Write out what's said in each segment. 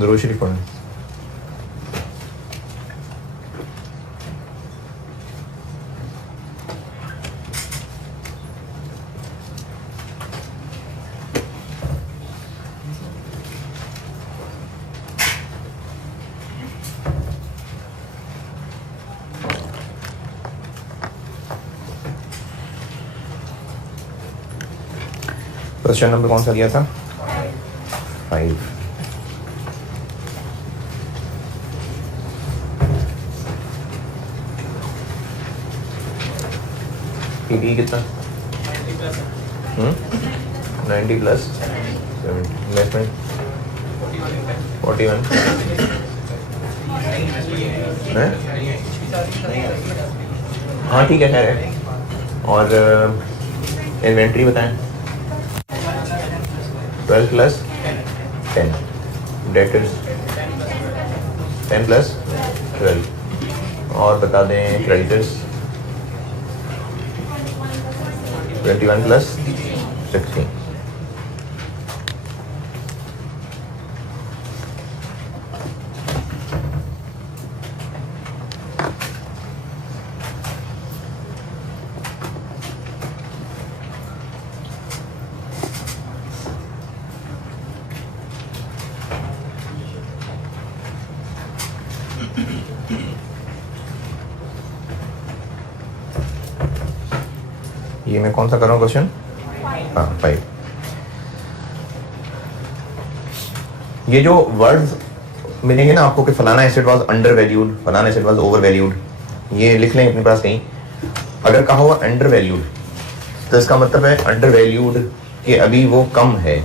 दुरूद शरीफ पढ़ें। Question number कौन सा दिया था? 5। पीडी कितना? 90 प्लस 70 41 हाँ ठीक है, खैर है। और इन्वेंट्री बताएं। 12 प्लस 10, डेटर्स 10 प्लस 12, और बता दें क्रेडिटर्स 21 प्लस 16। ये मैं कौन सा कर रहा हूँ क्वेश्चन? हाँ 5। ये जो वर्ड्स मिलेंगे ना आपको कि फलाना एसेट वाज अंडर वैल्यूड, फलाना एसेट वाज ओवर वैल्यूड, ये लिख लें अपने पास कहीं। अगर कहा हुआ अंडर वैल्यूड तो इसका मतलब है अंडर वैल्यूड कि अभी वो कम है,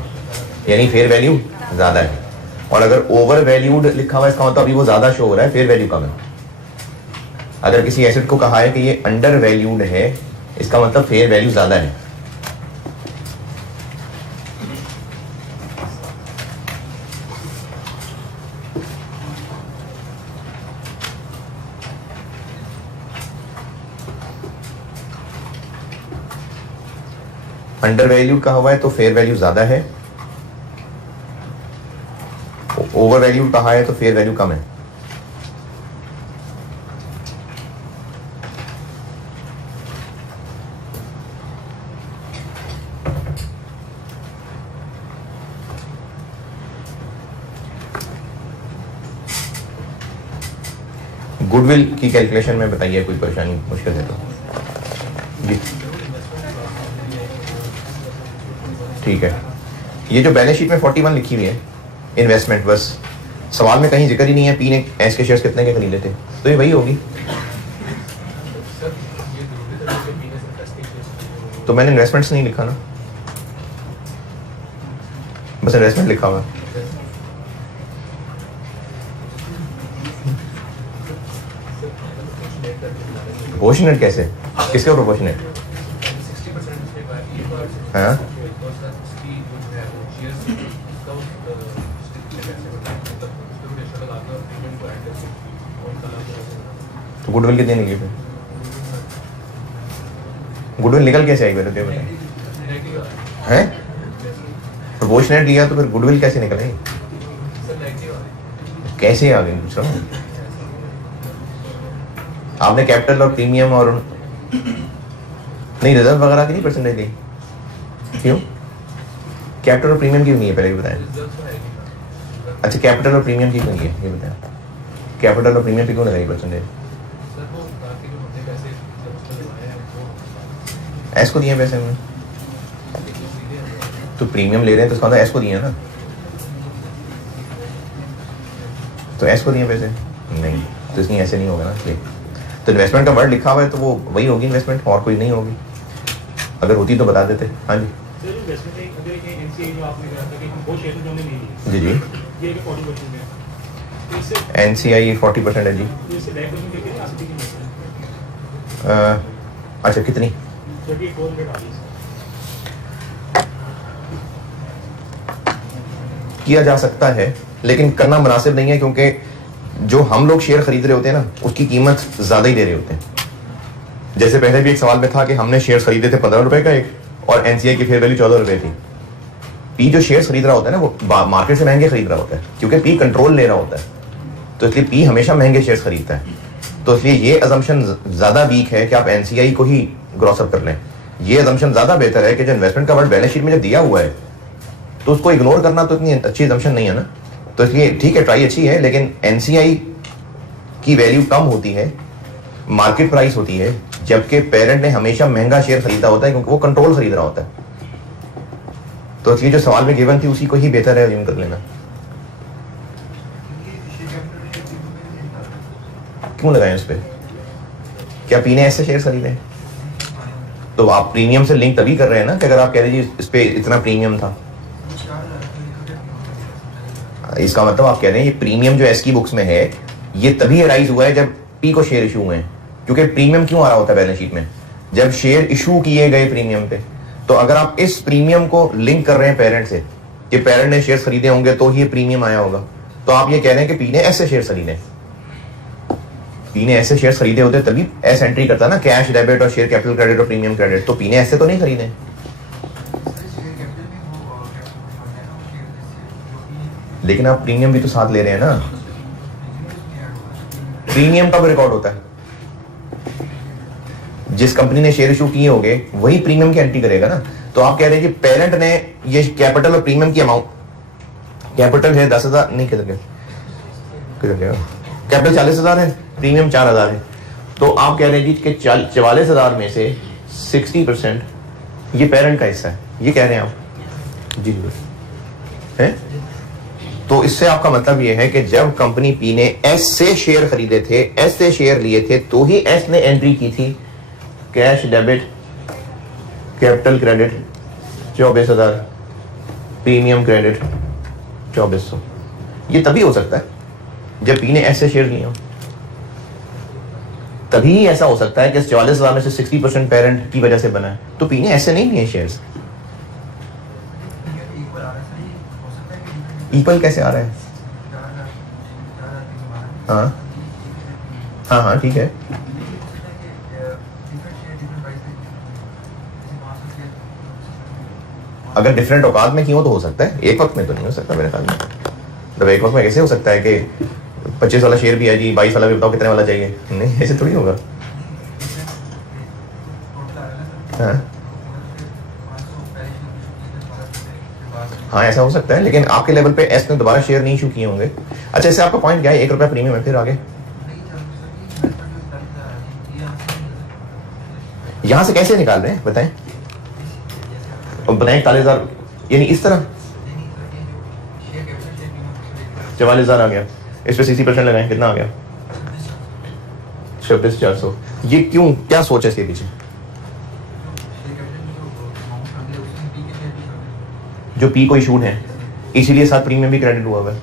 यानी फेयर वैल्यू ज़्यादा है। और अगर ओवर वैल्यूड लिखा हुआ इसका मतलब अभी वो ज़्यादा शो हो रहा है, फेयर वैल्यू कम है। अगर किसी एसेट को कहा है कि ये अंडर वैल्यूड है, इसका मतलब फेयर वैल्यू ज़्यादा है। अंडर वैल्यू कहा हुआ है तो फेयर वैल्यू ज्यादा है, ओवर वैल्यू कहा है तो फेयर वैल्यू कम है। गुडविल की कैलकुलेशन में बताइए, कोई परेशानी मुश्किल है तो जी ठीक है। ये जो बैलेंस शीट में 41 लिखी हुई है इन्वेस्टमेंट, बस सवाल में कहीं जिक्र ही नहीं है पी ने एस के शेयर्स कितने के खरीदे थे, तो ये वही होगी। तो मैंने इन्वेस्टमेंट्स नहीं लिखा ना, बस इन्वेस्टमेंट लिखा हुआ। प्रोपोर्शनेट कैसे? किसके प्रोपोर्शनेट? हाँ तो गुडविल कितनी निकली फिर? गुडविल निकल कैसे आई मेरे को बताएं? हैं? प्रोपोर्शनेट लिया तो फिर गुडविल कैसे निकल आई? कैसे आ गई पूछ रहा हूँ। आपने कैपिटल और प्रीमियम और नहीं रिजर्व वगैरह की नहीं परसेंटेज दी, क्यों? कैपिटल और प्रीमियम की नहीं है, पहले भी बताएं। अच्छा कैपिटल और प्रीमियम की क्यों नहीं है ये बताएं। कैपिटल और प्रीमियम की क्यों लगाई परसेंटेज? एस को दिए पैसे में तो प्रीमियम ले रहे हैं तो उसका एस को दिए ना, तो एस को दिए पैसे नहीं, तो इसलिए ऐसे नहीं होगा ना। तो इन्वेस्टमेंट का वर्ड लिखा हुआ है तो वो वही होगी इन्वेस्टमेंट, और कोई नहीं होगी। अगर होती तो बता देते। हाँ जी जी जी NCI 40% है जी। अच्छा कितनी? किया जा सकता है लेकिन करना मुनासिब नहीं है, क्योंकि जो हम लोग शेयर खरीद रहे होते हैं ना उसकी कीमत ज़्यादा ही दे रहे होते हैं। जैसे पहले भी एक सवाल में था कि हमने शेयर खरीदे थे 15 रुपए का एक, और NCI की फेयर वैल्यू 14 रुपए थी। पी जो शेयर्स खरीद रहा होता है ना वो मार्केट से महंगे खरीद रहा होता है, क्योंकि पी कंट्रोल ले रहा होता है, तो इसलिए पी हमेशा महंगे शेयर्स खरीदता है। तो इसलिए ये अजम्पशन ज्यादा वीक है कि आप एनसीआई को ही ग्रॉसअप कर लें। ये अजम्पशन ज्यादा बेहतर है कि जो इन्वेस्टमेंट का वर्ड बैलेंस शीट में जब दिया हुआ है तो उसको इग्नोर करना तो इतनी अच्छी अजम्पशन नहीं है ना। तो इसलिए ठीक है, ट्राई अच्छी है, लेकिन एनसीआई की वैल्यू कम होती है, मार्केट प्राइस होती है, जबकि पेरेंट ने हमेशा महंगा शेयर खरीदा होता है क्योंकि वो कंट्रोल खरीद रहा होता है। तो इसलिए जो सवाल में गिवन थी उसी को ही बेहतर है अज्यूम कर लेना। क्यों लगाएं उस पर? क्या पी ने ऐसे शेयर खरीदे? तो आप प्रीमियम से लिंक तभी कर रहे हैं ना कि अगर आप कह रहे जी इस पे इतना प्रीमियम था, इसका मतलब आप कह रहे हैं ये प्रीमियम जो एस की बुक्स में है ये तभी अराइज हुआ है जब पी को शेयर इशू हुए हैं। क्योंकि प्रीमियम क्यों आ रहा होता है बैलेंस शीट में? जब शेयर इशू किए गए प्रीमियम पे। तो अगर आप इस प्रीमियम को लिंक कर रहे हैं पेरेंट से कि पेरेंट ने शेयर खरीदे होंगे तो ही प्रीमियम आया होगा, तो आप ये कह रहे हैं कि पी ने ऐसे शेयर खरीदे, पी ने ऐसे शेयर खरीदे होते तभी एस एंट्री करता ना, कैश डेबिट और शेयर कैपिटल क्रेडिट और प्रीमियम क्रेडिट। तो पी ने ऐसे तो नहीं खरीदे। लेकिन आप प्रीमियम भी तो साथ ले रहे हैं ना। प्रीमियम कब रिकॉर्ड होता है? जिस कंपनी ने शेयर इशू किए होंगे वही प्रीमियम की एंट्री करेगा ना। तो आप कह रहे हैं कि पेरेंट ने ये कैपिटल और प्रीमियम की अमाउंट, कैपिटल है 10,000, नहीं किधर गया, कैपिटल 40,000 है, प्रीमियम 4,000 है। तो आप कह रहे हैं जी कि 44,000 में से 60% ये पेरेंट का हिस्सा है, ये कह रहे हैं आप जी है। तो इससे आपका मतलब ये है कि जब कंपनी पी ने एस से शेयर खरीदे थे, एस से शेयर लिए थे, तो ही एस ने एंट्री की थी cash debit capital credit 24,000, premium credit 2400। ये तभी हो सकता है जब पी ने एस से शेयर लिए हो, तभी ऐसा हो सकता है कि 44,000 में से 60% पेरेंट की वजह से बना है। तो पी ने ऐसे नहीं लिए शेयर्स। इक्वल कैसे आ रहा है? हाँ हाँ हाँ ठीक है। अगर डिफरेंट औकात में क्यों तो हो सकता है, एक वक्त में तो नहीं हो सकता मेरे ख्याल में। मतलब एक वक्त में कैसे हो सकता है कि 25 वाला शेयर भी है जी, 22 वाला भी बताओ कितने वाला चाहिए? नहीं, ऐसे थोड़ी होगा। हाँ ऐसा हो सकता है, लेकिन आपके लेवल पे एस ने दोबारा शेयर नहीं इशू किए होंगे। अच्छा, इससे आपका पॉइंट क्या है? 1 रुपया प्रीमियम है, फिर आगे यहां से कैसे निकाल रहे हैं बताएं? और बनाए 41,000 यानी इस तरह 44,000 आ गया, इस पे 60% लगाएं, कितना आ गया? 26,400। ये क्यों, क्या सोच है इसके पीछे? जो पी को इशूड है इसीलिए साथ प्रीमियम भी क्रेडिट हुआ है,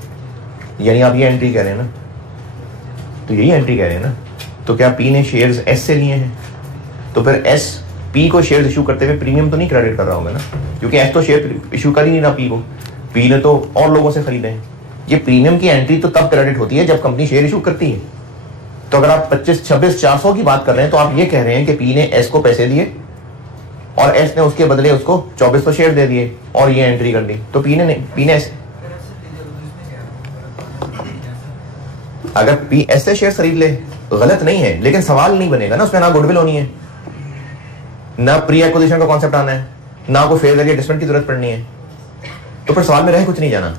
यानी आप ये एंट्री कह रहे हैं ना, तो यही एंट्री कह रहे हैं ना। तो क्या पी ने शेयर्स एस से लिए हैं? तो फिर एस पी को शेयर्स इशू करते हुए प्रीमियम तो नहीं क्रेडिट कर रहा होगा ना, क्योंकि एस तो शेयर इशू कर ही नहीं रहा पी को, पी ने तो और लोगों से खरीदे हैं। ये प्रीमियम की एंट्री तो तब क्रेडिट होती है जब कंपनी शेयर इशू करती है। तो अगर आप 26,400 की बात कर रहे हैं तो आप ये कह रहे हैं कि पी ने एस को पैसे दिए और एस ने उसके बदले उसको 2400 शेयर दे दिए और ये एंट्री कर दी। तो पी ने एस, अगर पी एस से शेयर खरीद ले गलत नहीं है, लेकिन सवाल नहीं बनेगा ना, उसमें ना गुडविल होनी है, ना प्री एक्विजिशन का कॉन्सेप्ट आना है, ना कोई फेयर वैल्यू एडजस्टमेंट की जरूरत पड़नी है। तो फिर सवाल में रहे कुछ नहीं जाना।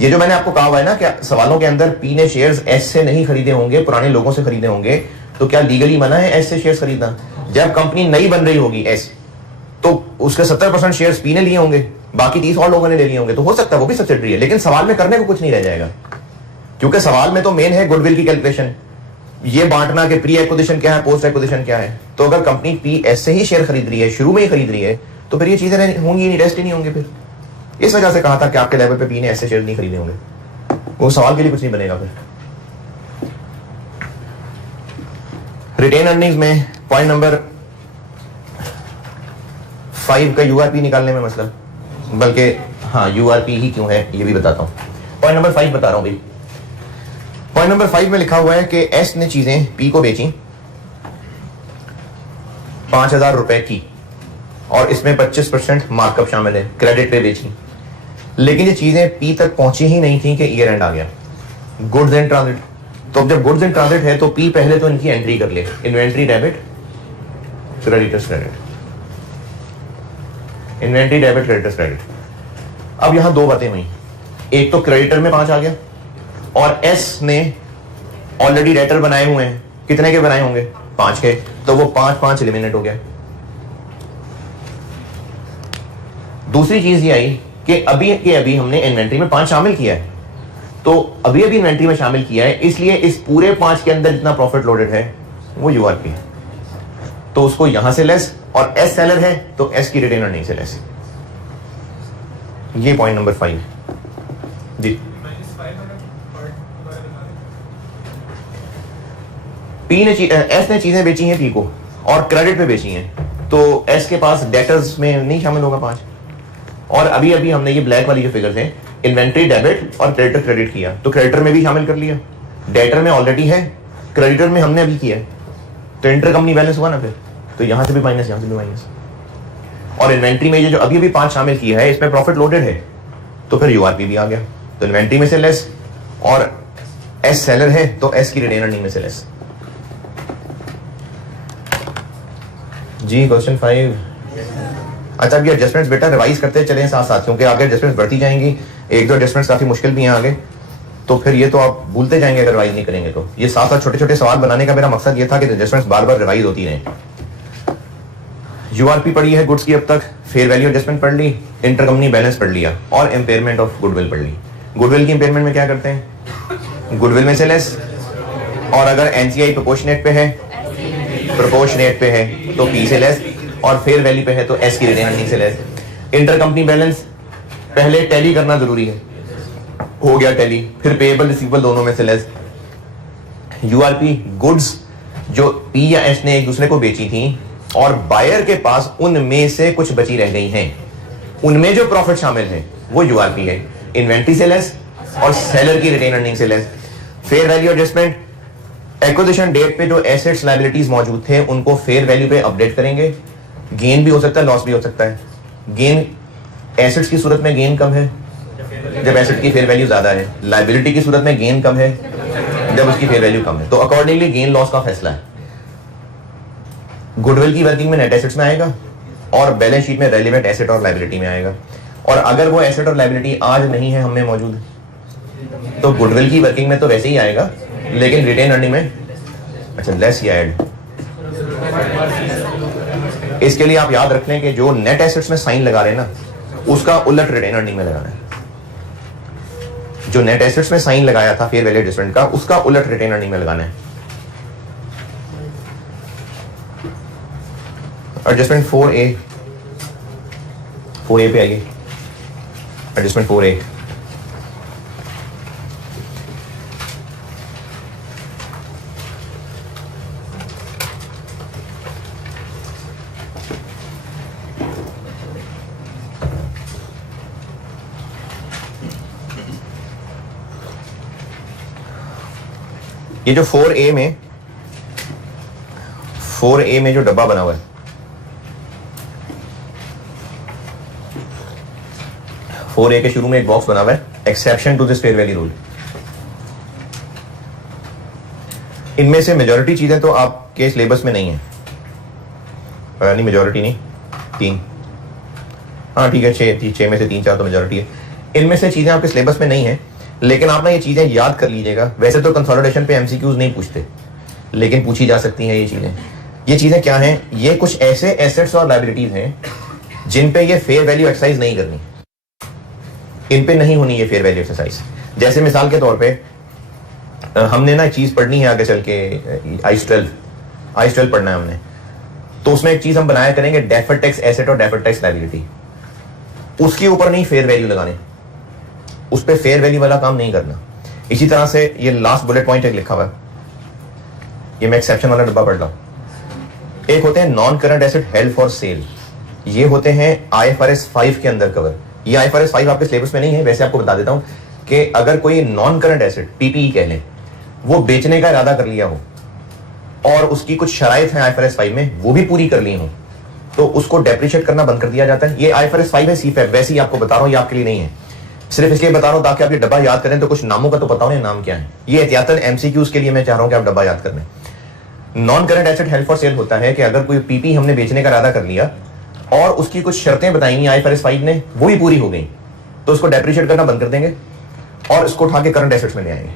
ये जो मैंने आपको कहा हुआ है ना कि सवालों के अंदर पी ने शेयर्स एस से नहीं खरीदे होंगे, पुराने लोगों से खरीदे होंगे, तो क्या लीगली मना है एस से शेयर्स खरीदना? जब कंपनी नई बन रही होगी एस, तो उसके 70% शेयर्स पी ने लिए होंगे, बाकी 30 और लोगों ने ले लिए होंगे, तो हो सकता है वो भी सब्सिडरी है, लेकिन सवाल में करने को कुछ नहीं रह जाएगा, क्योंकि सवाल में तो मेन है गुडविल की कैलकुलेशन, ये बांटना कि प्री एक्विजिशन क्या है, पोस्ट एक्विजिशन क्या है। तो अगर कंपनी पी एस से ही शेयर खरीद रही है, शुरू में ही खरीद रही है, तो फिर ये चीजें होंगी नहीं, रेस्ट ही नहीं होंगे। फिर इस वजह से कहा था कि आपके लेवल पे पी ने ऐसे शेयर नहीं खरीदे होंगे, वो सवाल के लिए कुछ नहीं बनेगा। फिर रिटेन अर्निंग्स में पॉइंट नंबर 5 का यूआरपी निकालने में मतलब, बल्कि हाँ यूआरपी ही क्यों है ये भी बताता हूं। पॉइंट नंबर 5 बता रहा हूं भाई। पॉइंट नंबर 5 में लिखा हुआ है कि एस ने चीजें पी को बेची 5,000 रुपए की, और इसमें 25% मार्कअप शामिल है, क्रेडिट पे बेची, लेकिन ये चीजें पी तक पहुंची ही नहीं थी कि ईयर एंड आ गया, गुड्स इन ट्रांजिट। तो अब जब गुड्स इन ट्रांजिट है तो पी पहले तो इनकी एंट्री कर ले, inventory debit creditors credit, inventory debit creditors credit. अब यहां दो बातें हुई, एक तो क्रेडिटर में 5 आ गया और एस ने ऑलरेडी डेटर बनाए हुए हैं, कितने के बनाए होंगे 5 के, तो वो 5 एलिमिनेट हो गया। दूसरी चीज ये आई कि अभी हमने इन्वेंट्री में 5 शामिल किया है, तो अभी इन्वेंट्री में शामिल किया है, इसलिए इस पूरे 5 के अंदर जितना प्रॉफिट लोडेड है वो यूआरपी है, तो उसको यहां से लेस, और एस सेलर है तो एस की रिटेन अर्निंग से लेस। ये पॉइंट नंबर 5 जी। पी ने एस ने चीजें बेची हैं पी को और क्रेडिट पे बेची हैं, तो एस के पास डेटर्स में नहीं शामिल होगा 5। और अभी हमने ये ब्लैक वाली जो फिगर्स हैं, इन्वेंट्री डेबिट और क्रेडिटर क्रेडिट किया, तो क्रेडिटर में भी शामिल कर लिया, डेटर में ऑलरेडी है, क्रेडिटर में हमने अभी किया है, तो इंटर कंपनी बैलेंस हुआ ना फिर, तो यहां से भी माइनस, यहां से भी माइनस। और इन्वेंट्री में ये जो अभी 5 शामिल किया है इसमें प्रॉफिट लोडेड है, तो फिर यूआरपी भी आ गया, तो इन्वेंट्री में से लेस, और एस सेलर है तो एस की रिटेन अर्निंग में से लेस। जी क्वेश्चन 5। अच्छा, अब ये एडजस्टमेंट्स बेटा रिवाइज करते चलें साथ साथ, क्योंकि आगे एडजस्टमेंट्स बढ़ती जाएंगी, एक दो एडजस्टमेंट्स काफी मुश्किल भी हैं आगे, तो फिर ये तो आप भूलते जाएंगे अगर रिवाइज नहीं करेंगे। तो ये साथ साथ छोटे छोटे सवाल बनाने का मेरा मकसद ये था कि एडजस्टमेंट्स बार बार रिवाइज होती रहें। यूआरपी पढ़ी है गुड्स की अब तक, फेयर वैल्यू एडजस्टमेंट पढ़ ली, इंटर कंपनी बैलेंस पढ़ लिया, और इम्पेयरमेंट ऑफ गुडविल पढ़ ली। गुडविल की इम्पेयरमेंट में क्या करते हैं, गुडविल में से लेस, और अगर एनसीआई प्रोपोर्शनेट पे है, प्रोपोर्शनेट पे है तो पी से लेस, और फेयर वैल्यू पे है तो एस की रिटेन अर्निंग से लेस। इंटर कंपनी बैलेंस पहले टैली करना जरूरी है, हो गया टैली, फिर पेएबल रिसीवेबल दोनों में से लेस। यूआरपी गुड्स जो पी या एस ने एक दूसरे को बेची थी और बायर के पास उनमें से कुछ बची रह गई हैं, उनमें जो प्रॉफिट शामिल है वो यूआरपी है, इन्वेंट्री से लेस और सेलर की रिटेन अर्निंग से less. Fair value adjustment, acquisition date पे जो एसेट्स लायबिलिटीज मौजूद थे उनको फेयर वैल्यू पे अपडेट करेंगे, गेन भी हो सकता है, लॉस भी हो सकता है। गेन एसेट्स की सूरत में गेन कम है जब एसेट की फेयर वैल्यू ज्यादा है, लायबिलिटी की सूरत में गेन कम है जब उसकी फेयर वैल्यू कम है, तो अकॉर्डिंगली गेन लॉस का फैसला है। गुडविल की वर्किंग में नेट एसेट्स में आएगा और बैलेंस शीट में रेलिवेंट एसेट और लायबिलिटी में आएगा, और अगर वो एसेट और लायबिलिटी आज नहीं है हमें मौजूद, तो गुडविल की वर्किंग में तो वैसे ही आएगा, लेकिन रिटेन अर्निंग में अच्छा लेस या ऐड। इसके लिए आप याद रख लें कि जो नेट एसेट्स में साइन लगा रहे हैं ना, उसका उलट रिटेन अर्निंग में लगाना है। जो नेट एसेट्स में साइन लगाया था फेयर वैल्यू एडजस्टमेंट का, उसका उलट रिटेन अर्निंग में लगाना है। एडजस्टमेंट 4A पे आइए, एडजस्टमेंट 4A। ये जो 4A में जो डब्बा बना हुआ है, 4A के शुरू में एक बॉक्स बना हुआ है, exception to this fair value rule. इनमें से मेजॉरिटी चीजें तो आपके सिलेबस में नहीं है, नहीं मेजॉरिटी नहीं, 3, हाँ ठीक है, 6 में से 3-4 तो मेजॉरिटी है। इनमें से चीजें आपके सिलेबस में नहीं है, लेकिन आप ना ये चीजें याद कर लीजिएगा। वैसे तो कंसोलिडेशन पे एमसीक्यूज नहीं पूछते, लेकिन पूछी जा सकती हैं ये चीजें। ये चीजें क्या हैं, ये कुछ ऐसे एसेट्स और लायबिलिटीज हैं जिन पे ये फेयर वैल्यू एक्सरसाइज नहीं करनी, इन पे नहीं होनी ये फेयर वैल्यू एक्सरसाइज। जैसे मिसाल के तौर पे हमने ना एक चीज पढ़नी है आगे चल के, आइस 12 पढ़ना है हमने, तो उसमें एक चीज हम बनाया करेंगे, डेफर्ड टैक्स एसेट और डेफर्ड टैक्स लायबिलिटी। उसके ऊपर नहीं फेयर वैल्यू लगाने, उस पर फेयर वैल्यू वाला काम नहीं करना। इसी तरह से ये लास्ट बुलेट पॉइंट एक लिखा हुआ है, ये मैं एक्सेप्शन वाला डब्बा पढ़ रहा हूं। एक होते हैं non current asset held for sale, ये होते हैं IFRS 5 के अंदर कवर। ये IFRS 5 आपके सिलेबस में नहीं है, वैसे आपको बता देता हूं कि अगर कोई नॉन करंट एसेट PPE कह लें, वो बेचने का इरादा कर लिया हो और उसकी कुछ शराइत है IFRS 5 में, वो भी पूरी कर ली हो, तो उसको डेप्रिशिएट करना बंद कर दिया जाता है। ये IFRS 5 है, CFAP, वैसे ही आपको बता रहा हूँ, ये आपके लिए नहीं है, सिर्फ इसलिए बता रहा हूँ ताकि आप ये डब्बा याद करें, तो कुछ नामों का तो पता हो नाम क्या है। ये एहतियातन MCQs के लिए मैं चाह रहा हूँ कि आप डब्बा याद कर लें। Non current asset held for sale होता है कि अगर कोई PP हमने बेचने का इरादा कर लिया और उसकी कुछ शर्तें बताई IFRS 5 ने, वो भी पूरी हो गई, तो उसको डेप्रिशिएट करना बंद कर देंगे और इसको उठा के करंट एसेट्स में ले आएंगे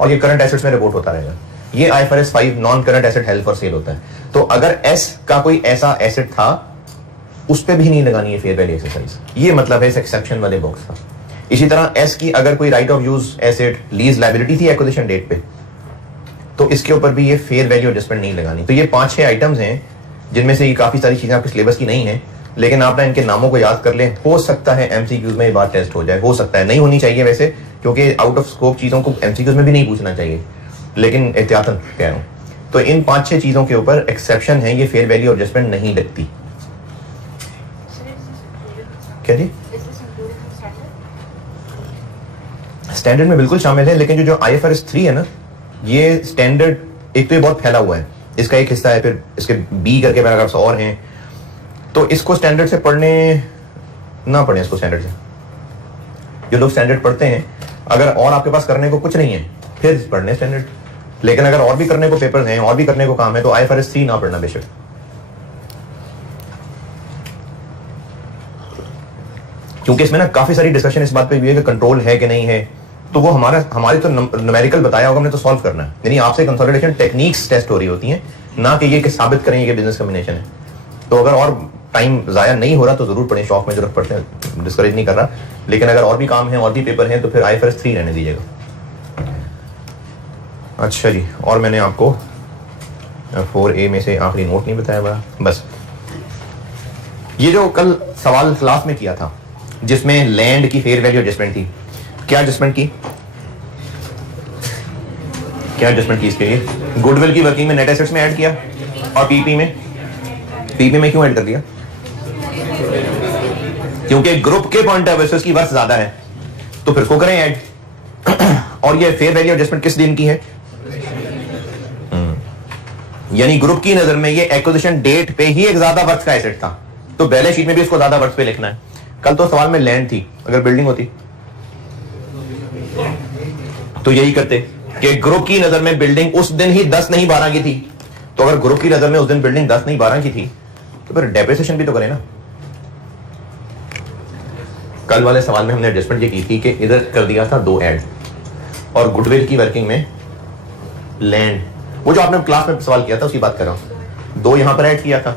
और ये करंट एसेट्स में रिपोर्ट होता रहेगा। ये IFRS 5 non current asset held for sale होता है। तो अगर S का कोई ऐसा एसेट था, उस पर भी नहीं लगानी है फेयर वैल्यू एक्सरसाइज। ये मतलब है इस एक्सेप्शन वाले बॉक्स का। इसी तरह S की अगर कोई right of use asset, lease liability थी एक्विजिशन डेट पे, तो इसके ऊपर भी ये फेयर वैल्यू एडजस्टमेंट नहीं लगानी। तो ये 5-6 आइटम्स हैं जिनमें से ये काफी सारी चीजें आपके सिलेबस की नहीं है, लेकिन आप ना इनके नामों को याद कर लें। हो सकता है MCQs में ये बात टेस्ट हो जाए, हो सकता है, नहीं होनी चाहिए वैसे, क्योंकि आउट ऑफ स्कोप चीजों को MCQs में भी नहीं पूछना चाहिए, लेकिन एहतियातन कह रहा हूं। तो इन 5-6 चीजों के ऊपर एक्सेप्शन है, ये फेयर वैल्यू एडजस्टमेंट नहीं लगती। क्या जी? स्टैंडर्ड में बिल्कुल शामिल है, लेकिन जो IFRS 3 है ना, ये स्टैंडर्ड एक तो ये बहुत फैला हुआ है, इसका एक हिस्सा है, फिर इसके B करके पैराग्राफ्स और हैं, तो इसको स्टैंडर्ड से पढ़ने ना पढ़े, इसको स्टैंडर्ड से। जो लोग स्टैंडर्ड पढ़ते हैं, अगर और आपके पास करने को कुछ नहीं है फिर पढ़ने स्टैंडर्ड, लेकिन अगर और भी करने को पेपर्स हैं, और भी करने को काम है, तो IFRS 3 ना पढ़ना बेशक। क्योंकि इसमें ना काफी सारी डिस्कशन इस बात पे भी है कि कंट्रोल है कि नहीं है, तो वो हमारे तो न्यूमेरिकल बताया होगा, हमने तो सॉल्व करना है। यानी आपसे कंसोलिडेशन टेक्निक्स टेस्ट हो रही होती हैं, ना कि ये कि साबित करें कि बिजनेस कॉम्बिनेशन है। तो अगर और टाइम जाया नहीं हो रहा तो जरूर पढ़ें, शौक में जरूरत पड़ते हैं, डिस्करेज नहीं कर रहा, लेकिन अगर और भी काम है, और भी पेपर हैं, तो फिर IFRS 3 रहने दीजिएगा। अच्छा जी, और मैंने आपको 4A में से आखिरी नोट नहीं बताया हुआ, बस ये जो कल सवाल क्लास में किया था जिसमें लैंड की फेयर वैल्यू एडजस्टमेंट थी, क्या एडजस्टमेंट की, क्या एडजस्टमेंट की इसके लिए? गुडविल की वर्किंग में नेट एसेट्स में ऐड किया, और PP में क्यों ऐड कर दिया? क्योंकि ग्रुप के पॉइंट ऑफ व्यू की वर्थ ज्यादा है, तो फिर को करें ऐड। और ये फेयर वैल्यू एडजस्टमेंट किस दिन की है? यानी ग्रुप की नजर में ये एक्विजिशन डेट पे ही एक ज्यादा वर्थ का एसेट था, तो बैलेंस शीट में भी इसको ज्यादा वर्थ पे लिखना है। कल तो सवाल में लैंड थी, अगर बिल्डिंग होती तो यही करते कि ग्रुप की नजर में बिल्डिंग उस दिन ही 10 नहीं 12 की थी, तो अगर ग्रुप की नजर में उस दिन बिल्डिंग 10 नहीं 12 की थी, तो फिर डेप्रिसिएशन भी तो करें ना। कल वाले सवाल में हमने एडजस्टमेंट ये की थी कि इधर कर दिया था 2 ऐड, और गुडविल की वर्किंग में लैंड, वो जो आपने क्लास में सवाल किया था उसकी बात कर रहा हूं, 2 यहां पर ऐड किया था।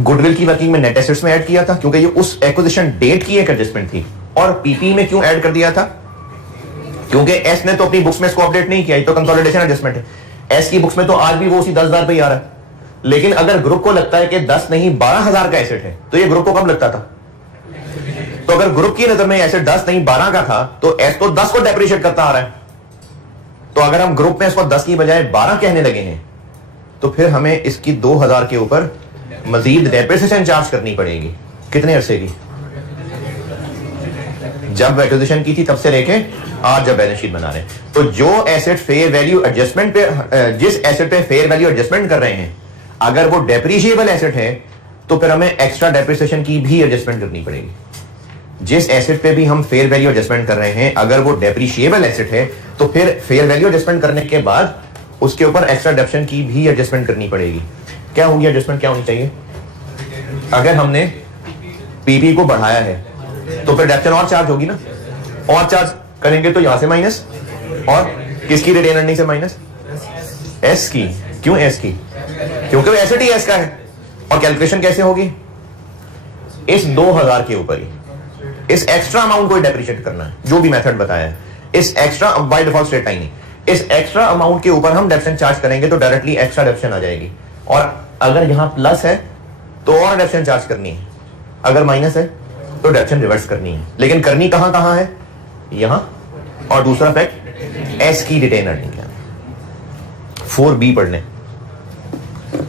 गुडविल की वर्किंग में नेट एसेट्स में ऐड किया था, क्योंकि ये उस एक्विजिशन डेट की एक एडजस्टमेंट थी। और PP में क्यों ऐड कर दिया था? क्योंकि S ने तो अपनी बुक्स में इसको अपडेट नहीं किया, ये तो कंसोलिडेशन एडजस्टमेंट है। S की बुक्स में तो आज भी वो उसी 10,000 पे ही आ रहा है, लेकिन अगर ग्रुप को लगता है कि 10 नहीं 12,000 का एसेट है, तो ये ग्रुप को कब लगता था? तो अगर ग्रुप की नजर में एसेट 10 नहीं 12 का था, तो S तो 10 को डेप्रिशिएट करता आ रहा है। तो अगर हम ग्रुप में इसको 10 की बजाय 12 कहने लगे हैं, तो फिर हमें इसकी 2,000 के ऊपर मजीद डेप्रिसिएशन चार्ज करनी पड़ेगी। कितने अरसे की? जब एक्विजिशन की थी तब से लेके आज जब बैलेंस शीट बना रहे हैं। तो जो एसेट फेयर वैल्यू एडजस्टमेंट पे, जिस एसेट पे फेयर वैल्यू एडजस्टमेंट कर रहे हैं, अगर वो डेप्रिशिएबल एसेट है, तो फिर हमें एक्स्ट्रा डेप्रिसिएशन की भी एडजस्टमेंट करनी पड़ेगी। जिस एसेट पे भी हम फेयर वैल्यू एडजस्टमेंट कर रहे हैं, अगर वो डेप्रिशिएबल एसेट है, तो फिर फेयर वैल्यू एडजस्टमेंट करने के बाद उसके ऊपर एक्स्ट्रा डेप्शन की भी एडजस्टमेंट करनी पड़ेगी। क्या होगी एडजस्टमेंट, क्या होनी चाहिए? अगर हमने PP को बढ़ाया है तो फिर डेप्शन और चार्ज होगी ना, और चार्ज करेंगे तो यहां से माइनस, और किसकी रिटेन अर्निंग से माइनस? S की। क्यों S की? क्योंकि वो एसेट ही S का है। और कैलकुलेशन कैसे होगी? इस 2,000 के ऊपर ही इस एक्स्ट्रा अमाउंट को डेप्रिशिएट करना है, जो भी मेथड बताया है। इस extra by default straight line, इस एक्स्ट्रा अमाउंट के ऊपर हम डेप्शन चार्ज करेंगे तो डायरेक्टली एक्स्ट्रा डेप्शन आ जाएगी। और अगर यहां प्लस है तो और डेप्शन चार्ज करनी है, अगर माइनस है तो डेप्शन रिवर्स करनी है। लेकिन करनी कहां कहां है? यहां। और दूसरा फैक्ट, S की रिटेन अर्निंग है। 4B पढ़ लें,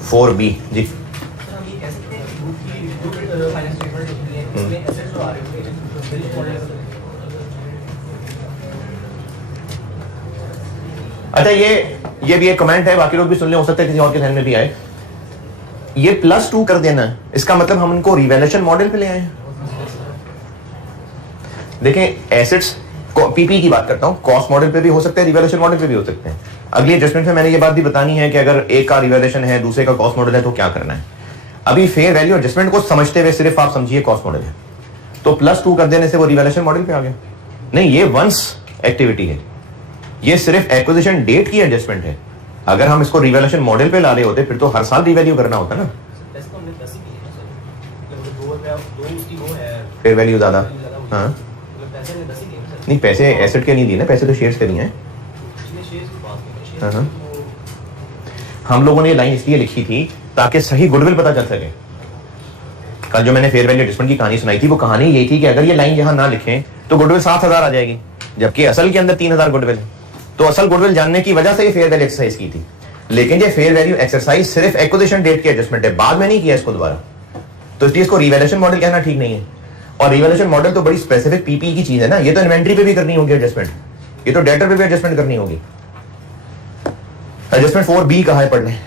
4B जी। अच्छा, ये भी एक कमेंट है, बाकी लोग भी सुन ले, हो सकता है किसी और के ध्यान में भी आए। ये +2 कर देना है, इसका मतलब हम उनको रिवैल्यूएशन मॉडल पे ले आए हैं। देखें एसेट्स पीपी की बात करता हूं, कॉस्ट मॉडल पे भी हो सकते हैं, रिवैल्यूएशन मॉडल पे भी हो सकते हैं। अगली एडजस्टमेंट में मैंने ये बात भी बतानी है कि अगर एक का रिवैल्यूएशन है दूसरे का कॉस्ट मॉडल है तो क्या करना है। अभी फेयर वैल्यू एडजस्टमेंट को समझते हुए सिर्फ आप समझिए कॉस्ट मॉडल है, तो +2 कर देने से वो रिवैल्यूएशन मॉडल पे आ गया। नहीं, ये वंस एक्टिविटी है, ये सिर्फ एक्विजिशन डेट की एडजस्टमेंट है। अगर हम इसको रिवैल्यूएशन मॉडल पे ला रहे होते फिर तो हर साल रिवैल्यू करना होता ना। फेयर वैल्यू ज्यादा, हाँ नहीं पैसे एसेट के नहीं दिए ना, पैसे तो शेयर्स के लिए हैं। हाँ। हम लोगों ने ये लाइन इसलिए लिखी थी ताकि सही गुडविल पता चल सके। कल जो मैंने फेयर वैल्यू एडजस्टमेंट की कहानी सुनाई थी वो कहानी यही थी कि अगर ये लाइन यहाँ ना लिखें तो गुडविल 7,000 आ जाएगी, जबकि असल के अंदर 3,000 गुडविल है। तो असल गुडविल जानने की वजह से ये फेयर वैल्यू एक्सरसाइज की थी, लेकिन ये फेयर वैल्यू एक्सरसाइज सिर्फ एक्विजिशन डेट की एडजस्टमेंट है, बाद में नहीं किया इसको दोबारा। तो इसलिए इसको रिवैल्यूएशन मॉडल कहना ठीक नहीं है। और रिवैल्यूएशन मॉडल तो बड़ी स्पेसिफिक पीपी की चीज है ना, ये तो इन्वेंट्री पे भी करनी होगी एडजस्टमेंट, ये तो डेटर पे भी एडजस्टमेंट करनी होगी। एडजस्टमेंट 4B कहा है पढ़ लें।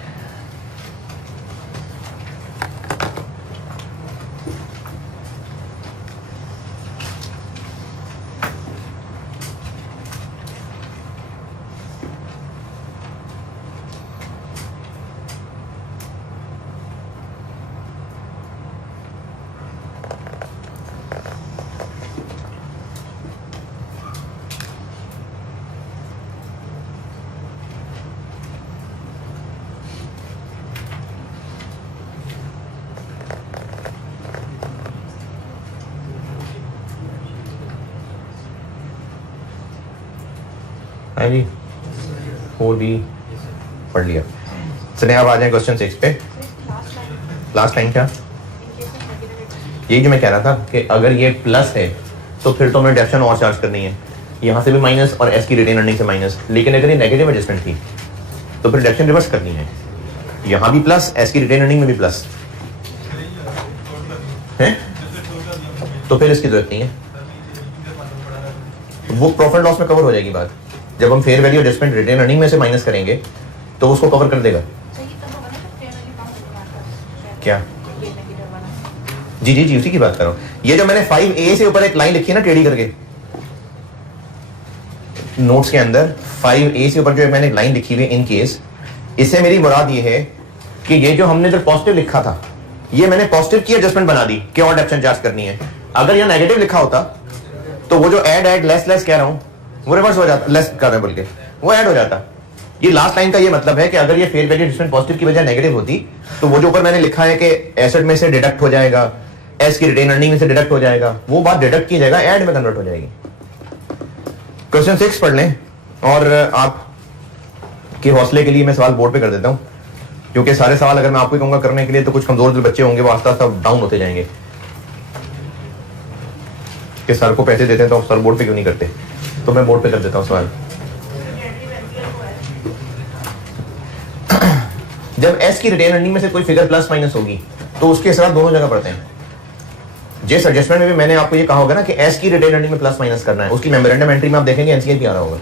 हाँ जी 4B पढ़ लिया। चलिए अब आ जाए क्वेश्चन 6 पे। लास्ट टाइम क्या, यही जो मैं कह रहा था कि अगर ये प्लस है तो फिर तो हमें डेप्शन और चार्ज करनी है, यहाँ से भी माइनस और एस की रिटेन अर्निंग से माइनस। लेकिन अगर ये नेगेटिव एडजस्टमेंट थी तो फिर डेप्शन रिवर्स करनी है, यहाँ भी प्लस, एस की रिटेन अर्निंग में भी प्लस है, तो फिर इसकी जरूरत नहीं है, वो प्रॉफिट लॉस में कवर हो जाएगी बात। जब हम fair value adjustment retain earning में से माइनस करेंगे तो उसको कवर कर देगा। क्या जी जी जी उसी की बात कर रहा हूं। ये जो मैंने 5A से ऊपर एक लाइन लिखी है ना टेढ़ी करके, नोट्स के अंदर 5A से ऊपर जो मैंने एक लाइन लिखी हुई इन केस, इससे मेरी मुराद ये है कि ये जो हमने इधर पॉजिटिव लिखा था ये मैंने पॉजिटिव की एडजस्टमेंट बना दी कि और डेप्शन चार्ज करनी है। अगर यह नेगेटिव लिखा होता तो वो जो ऐड लेस कह रहा हूं वो रिवर्स हो जाता, लेस कर रहे बोल के वो ऐड हो जाता। ये लास्ट लाइन का ये मतलब है कि अगर ये फेयर वैल्यू एडजस्टमेंट पॉजिटिव की बजाय नेगेटिव होती तो वो जो ऊपर मैंने लिखा है कि एसेट में से डिडक्ट हो जाएगा, एस की रिटेन अर्निंग में से डिडक्ट हो जाएगा, वो बात डिडक्ट की जाएगा ऐड में कन्वर्ट हो जाएगी। क्वेश्चन 6 पढ़ लें और आप के हौसले के लिए मैं सवाल बोर्ड पे कर देता हूं, क्योंकि सारे सवाल अगर मैं आपको कहूंगा करने के लिए तो कुछ कमजोर दिल बच्चे होंगे वो आस्ता आस्ता डाउन होते जाएंगे कि सर को पैसे देते हैं तो सर बोर्ड पे क्यों नहीं करते, तो मैं बोर्ड पे कर देता हूं सवाल। जब एस की रिटेन अर्निंग में से कोई फिगर प्लस माइनस होगी तो उसके असर दोनों जगह पड़ते हैं। जिस एडजस्टमेंट में भी मैंने आपको ये कहा होगा ना कि एस की रिटेन अर्निंग में प्लस माइनस करना है, उसकी मेमोरेंडम एंट्री में आप देखेंगे एनसीआई भी आ रहा होगा,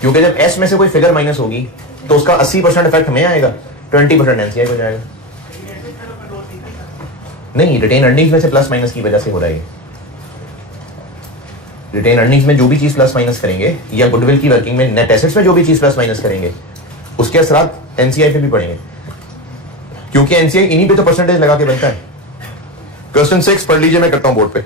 क्योंकि जब एस में से कोई फिगर माइनस होगी तो उसका 80% इफेक्ट हमें आएगा, 20% एनसीआई हो जाएगा। नहीं, रिटेन अर्निंग्स में से प्लस माइनस की वजह से हो रहा है। रिटेन अर्निंग्स में जो भी चीज प्लस माइनस करेंगे या गुडविल की वर्किंग में नेट एसेट्स में जो भी चीज प्लस माइनस करेंगे उसके असरात एनसीआई पे भी पड़ेंगे, क्योंकि एनसीआई इन्हीं पे तो परसेंटेज लगा के बनता है। क्वेश्चन 6 पढ़ लीजिए, मैं करता हूं बोर्ड पे।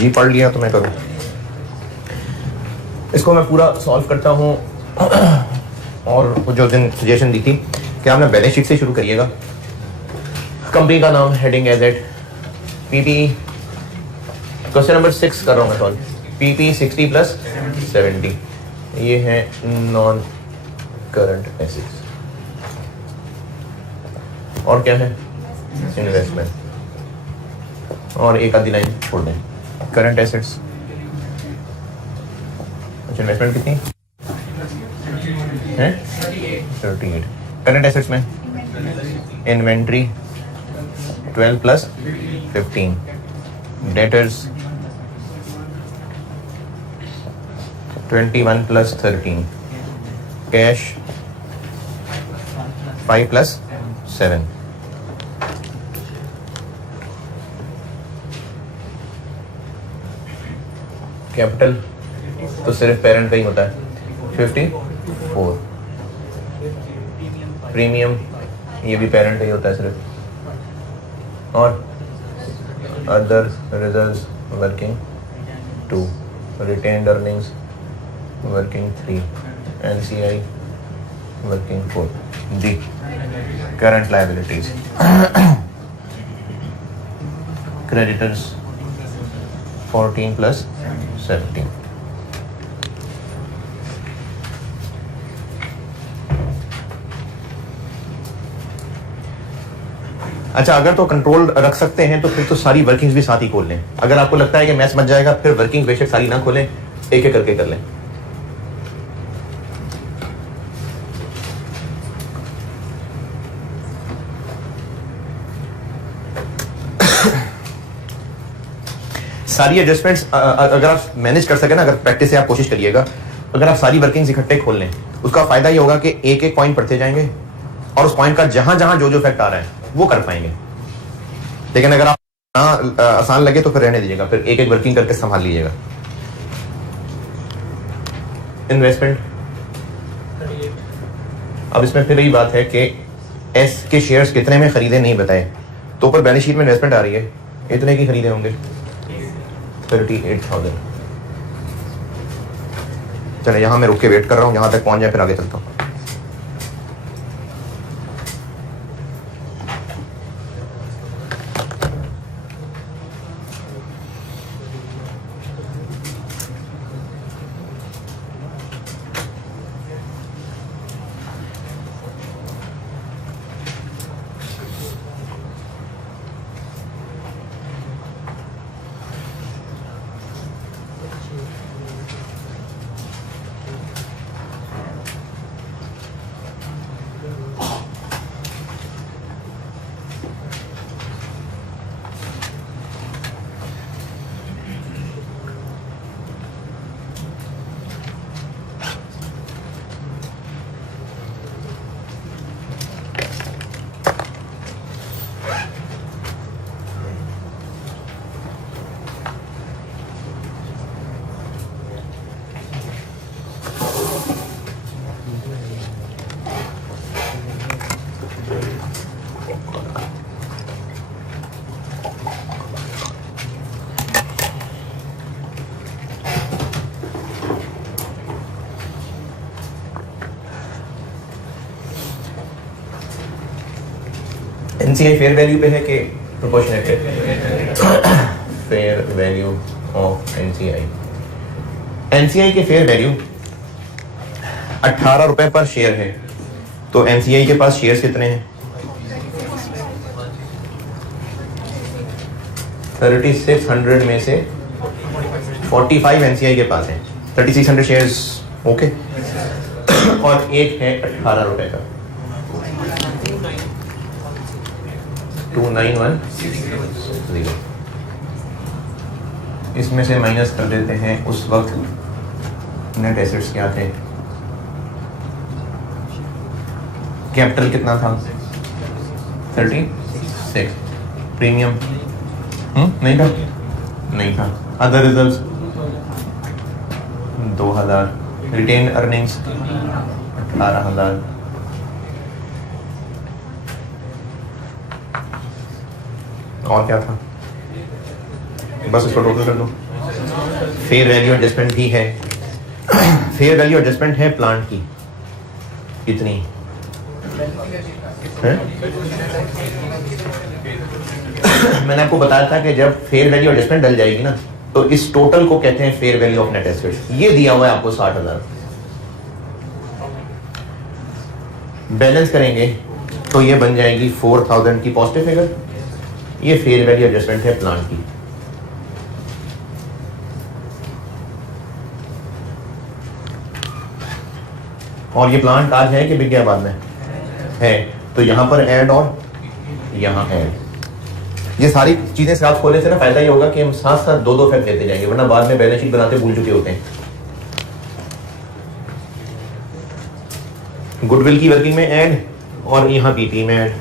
जी पढ़ लिया तो मैं करूँ। इसको मैं पूरा सॉल्व करता हूँ और जो दिन सजेशन दी थी कि आपने बैलेंस शीट से शुरू करिएगा। कंपनी का नाम, heading as at, PP, question number 6 कर रहा हूँ मैं सॉल्व। पीपी 60 प्लस 70, ये है नॉन करंट एसेट्स। और क्या है? इन्वेस्टमेंट। और एक आधी लाइन छोड़ दें, करंट एसेट्स। अच्छा, इन्वेस्टमेंट कितनी है? 38। करंट एसेट्स में inventory 12 plus 15, debtors 21 plus 13, cash 5 plus 7। Capital तो सिर्फ पेरेंट का ही होता है, 54। प्रीमियम ये भी पेरेंट का ही होता है सिर्फ। और other reserves working 2, retained earnings working 3, NCI working 4। दी करंट लायबिलिटीज, क्रेडिटर्स 14 प्लस 17। अच्छा, अगर तो कंट्रोल रख सकते हैं तो फिर तो सारी वर्किंग्स भी साथ ही खोल लें। अगर आपको लगता है कि मैच बच जाएगा, फिर वर्किंग बेशक सारी ना खोलें, एक एक करके कर लें। सारी एडजस्टमेंट्स अगर आप मैनेज कर सके ना, अगर प्रैक्टिस से आप कोशिश करिएगा, अगर आप सारी वर्किंग्स इकट्ठे खोल लें, उसका फायदा ये होगा कि एक एक पॉइंट पढ़ते जाएंगे और उस पॉइंट का जहां जहां जो जो इफेक्ट आ रहा है वो कर पाएंगे। लेकिन अगर आप आसान लगे तो फिर रहने दीजिएगा, फिर एक एक वर्किंग करके संभाल लीजिएगा। इन्वेस्टमेंट, अब इसमें फिर यही बात है कि एस के शेयर्स कितने में खरीदे नहीं बताए, तो ऊपर बैलेंस शीट में इन्वेस्टमेंट आ रही है, इतने की खरीदे होंगे 38,000। चले, यहां मैं रुक के वेट कर रहा हूं, यहां तक पहुंच जाए फिर आगे चलता हूं। एनसीआई फेयर वैल्यू पे है कि प्रोपोर्शनेट है? Fair value of NCI, NCI के फेयर वैल्यू 18 रुपए पर शेयर है, तो एनसीआई के पास शेयर्स कितने हैं? 3600 में से 45 एनसीआई के पास है, 3600 शेयर्स। ओके, और एक है 18 रुपए का, 2910। इसमें से माइनस कर देते हैं उस वक्त नेट एसेट्स क्या थे। कैपिटल कितना था? 36। प्रीमियम नहीं था। Other reserves 2000। Retain earnings 18,000। और क्या था? बस इसको टोटल कर दो। फेयर वैल्यू एडजस्टमेंट भी है। फेयर वैल्यू एडजस्टमेंट है प्लांट की कितनी है? मैंने आपको बताया था कि जब फेयर वैल्यू एडजस्टमेंट डल जाएगी ना तो इस टोटल को कहते हैं fair value of net assets. ये दिया हुआ है आपको 60,000। बैलेंस करेंगे तो ये बन जाएगी 4,000 की पॉजिटिव फिगर। ये फेयर वैल्यू एडजस्टमेंट है प्लांट की। और ये प्लांट आज है कि बिक गया बाद में है, तो यहां पर ऐड और यहां ऐड। ये सारी चीजें साथ खोलने से ना फायदा ये होगा कि हम साथ साथ दो फैक्ट लेते जाएंगे, वरना बाद में बैलेंस शीट बनाते भूल चुके होते हैं। गुडविल की वर्किंग में ऐड और यहां पीपी में ऐड।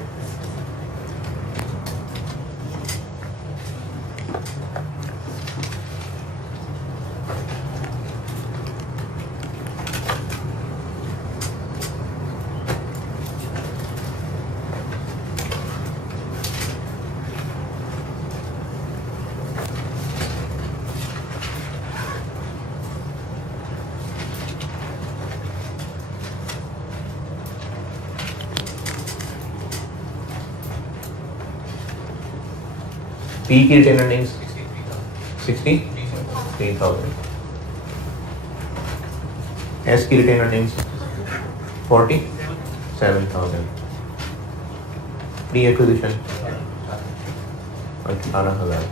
पी की रिटेन अर्निंग्स 63,000। एस की retain earnings 47,000। Pre acquisition 18,000।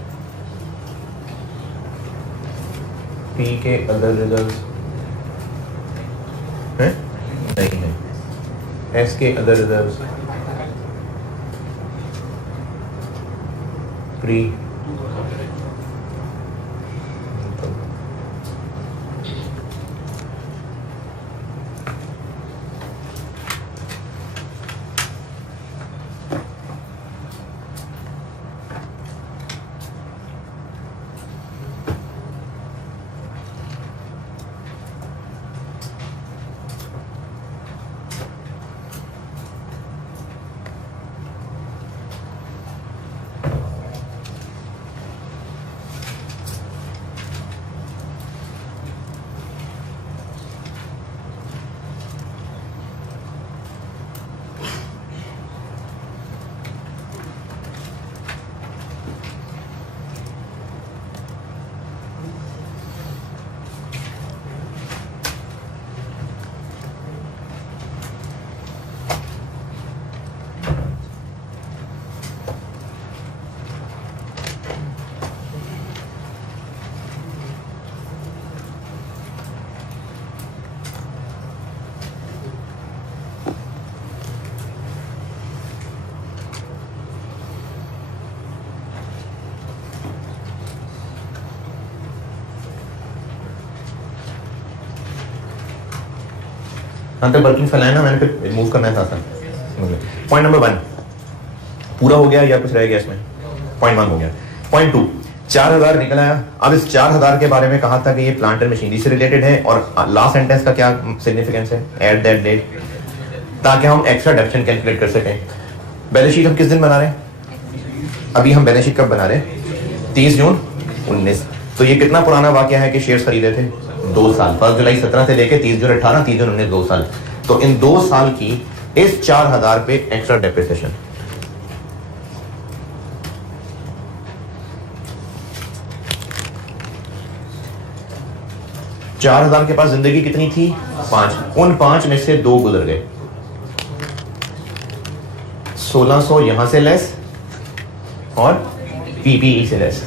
P के अदर रिजल्ट्स हैं? नहीं है। एस के अदर रिजल्ट्स प्री अंतर वर्किंग फैलाए ना, मैंने फिर मूव करना था सर। पॉइंट नंबर 1 पूरा हो गया या कुछ रह गया इसमें? पॉइंट 1 हो गया। पॉइंट 2 4,000 निकल आया। अब इस 4,000 के बारे में कहा था कि ये प्लांट एंड मशीनरी से रिलेटेड है और लास्ट सेंटेंस का क्या सिग्निफिकेंस है? एट दैट डेट, ताकि हम एक्स्ट्रा डेप्शन कैलकुलेट कर सकें। बैलेंस शीट हम किस दिन बना रहे हैं? अभी हम बैलेंस शीट कब बना रहे हैं? 30 जून 19। तो ये कितना पुराना वाकया है कि शेयर्स खरीदे थे? 2 साल। 1 जुलाई 17 से लेके 30 जून 18, 30 जून 19, 2 साल। तो इन 2 साल की इस 4,000 पे एक्स्ट्रा डेप्रिसिएशन। चार 4,000 के पास जिंदगी कितनी थी? 5। उन 5 में से 2 गुजर गए। 1,600 यहां से लेस और पीपीई से लेस।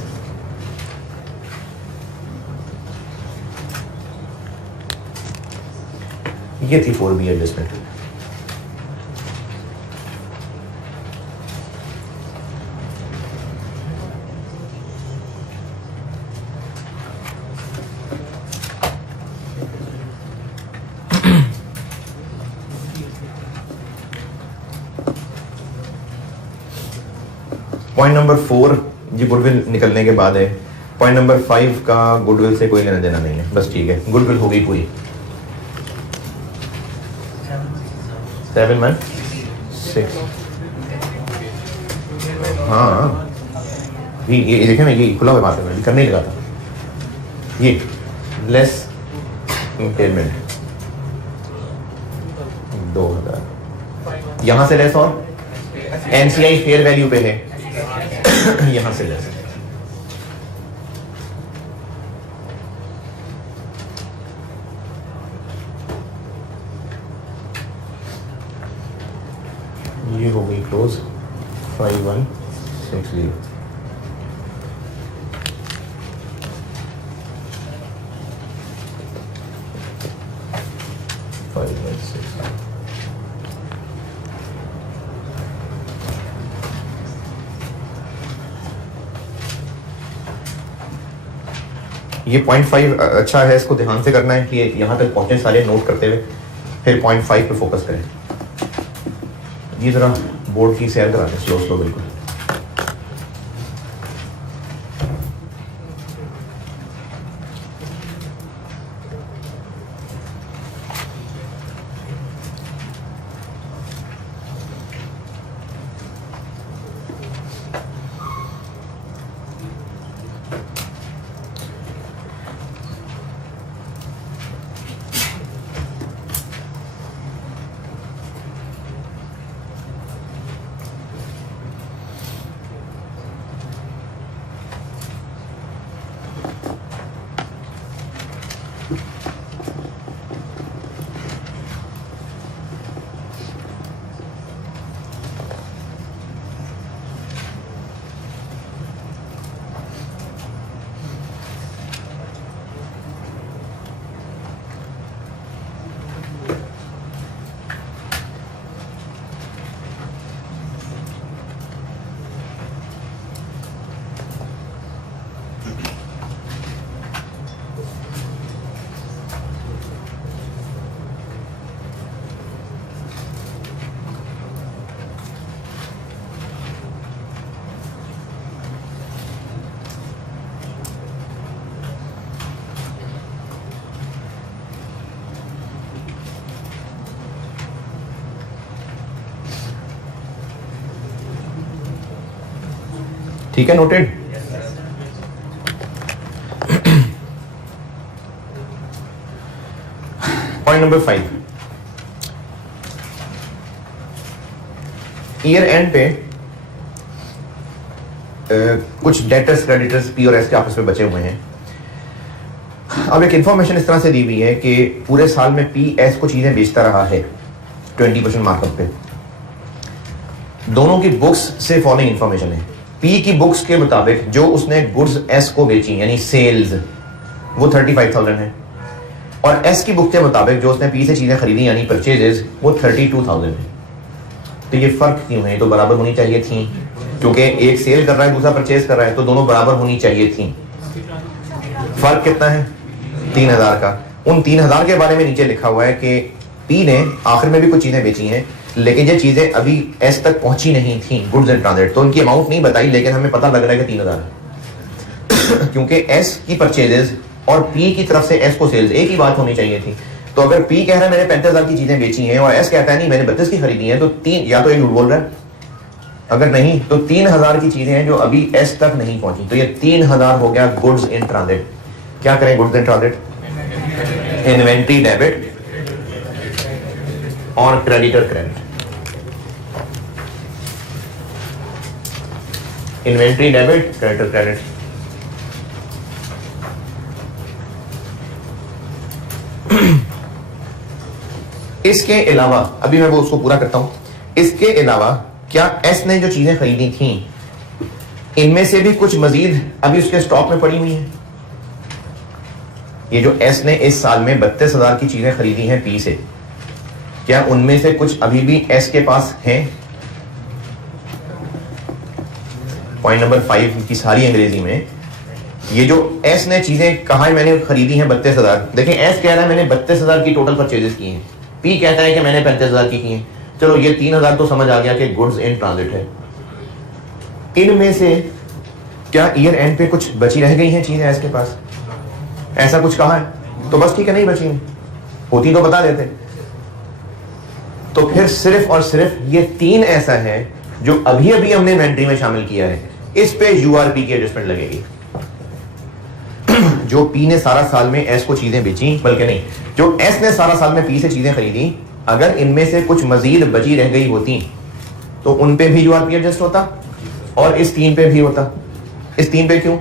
ये थी 4B एडजस्टमेंट। पॉइंट नंबर 4 ये गुडविल निकलने के बाद है। पॉइंट नंबर 5 का गुडविल से कोई लेना देना नहीं है, बस ठीक है, गुडविल हो गई पूरी। 716। हाँ ये देखें ना, ये खुला हुआ बात है, करने लगा था ये लेस इम्पेयरमेंट 2000, यहां से लेस और एनसीआई फेयर वैल्यू पे है, यहां से लेस। ये हो गई क्लोज 5160। ये 0.5 अच्छा है, इसको ध्यान से करना है कि यहां तक पहुंचे सारे नोट करते हुए, फिर 0.5 पे फोकस करें। ये जरा बोर्ड की सैर करा दें स्लो स्लो बिल्कुल। ठीक है, noted. Point number 5, year and पे कुछ डेटर्स क्रेडिटर्स पी और एस के आपस में बचे हुए हैं। अब एक इंफॉर्मेशन इस तरह से दी हुई है कि पूरे साल में पी एस को चीजें बेचता रहा है 20% मार्कअप पे। दोनों की बुक्स से फॉलोइंग इंफॉर्मेशन है। पी की बुक्स के मुताबिक जो उसने गुड्स एस को बेची यानी सेल्स वो 35,000 है, और एस की बुक के मुताबिक जो उसने पी से चीजें खरीदी यानी परचेजेस वो 32,000 है। तो ये फर्क क्यों है? तो बराबर होनी चाहिए थी, क्योंकि एक सेल कर रहा है दूसरा परचेज कर रहा है, तो दोनों बराबर होनी चाहिए थी। फर्क कितना है? 3,000 का। उन 3,000 के बारे में नीचे लिखा हुआ है कि पी ने आखिर में भी कुछ चीजें बेची हैं, लेकिन ये चीजें अभी एस तक पहुंची नहीं थी, गुड्स एंड ट्रांजिट। तो उनकी अमाउंट नहीं बताई, लेकिन हमें पता लग रहा है कि 3,000 है। क्योंकि एस की परचेजेस और पी की तरफ से एस को सेल्स एक ही बात होनी चाहिए थी। तो अगर पी कह रहा है मैंने 35,000 की चीजें बेची हैं और एस कहता है नहीं मैंने 32 की खरीदी है, तो तीन या तो एक झूठ बोल रहा है, अगर नहीं तो 3,000 की चीजें हैं जो अभी एस तक नहीं पहुंची। तो ये 3,000 हो गया गुड्स इन ट्रांजिट। क्या करें goods in transit? Inventory debit और creditor credit. Inventory debit, creditor credit. इसके अलावा अभी मैं वो उसको पूरा करता हूं। इसके अलावा क्या एस ने जो चीजें खरीदी थी इनमें से भी कुछ मजीद अभी उसके स्टॉक में पड़ी हुई हैं? ये जो एस ने इस साल में 32,000 की चीजें खरीदी हैं पी से, क्या उनमें से कुछ अभी भी एस के पास हैं? पॉइंट नंबर 5 की सारी अंग्रेजी में ये जो एस ने चीजें कहा है मैंने खरीदी हैं 32,000, देखें एस कह रहा है मैंने 32,000 की टोटल परचेजेस की हैं, पी कहता है कि मैंने 35,000 की हैं। चलो ये 3,000 तो समझ आ गया कि गुड्स इन ट्रांजिट है। इनमें से क्या ईयर एंड पे कुछ बची रह गई हैं चीजें एस के पास? ऐसा कुछ कहा है? तो बस ठीक है, नहीं बची होती तो बता देते। तो फिर सिर्फ और सिर्फ ये 3 ऐसा है जो अभी अभी हमने इन्वेंट्री में शामिल किया है, इस पे यूआरपी की एडजस्टमेंट लगेगी। जो पी ने सारा साल में एस को चीजें बेची, बल्कि नहीं, जो एस ने सारा साल में पी से चीजें खरीदी, अगर इनमें से कुछ मजीद बची रह गई होती तो उन पे भी यूआरपी एडजस्ट होता और इस 3 पे भी होता। इस 3 पे क्यों?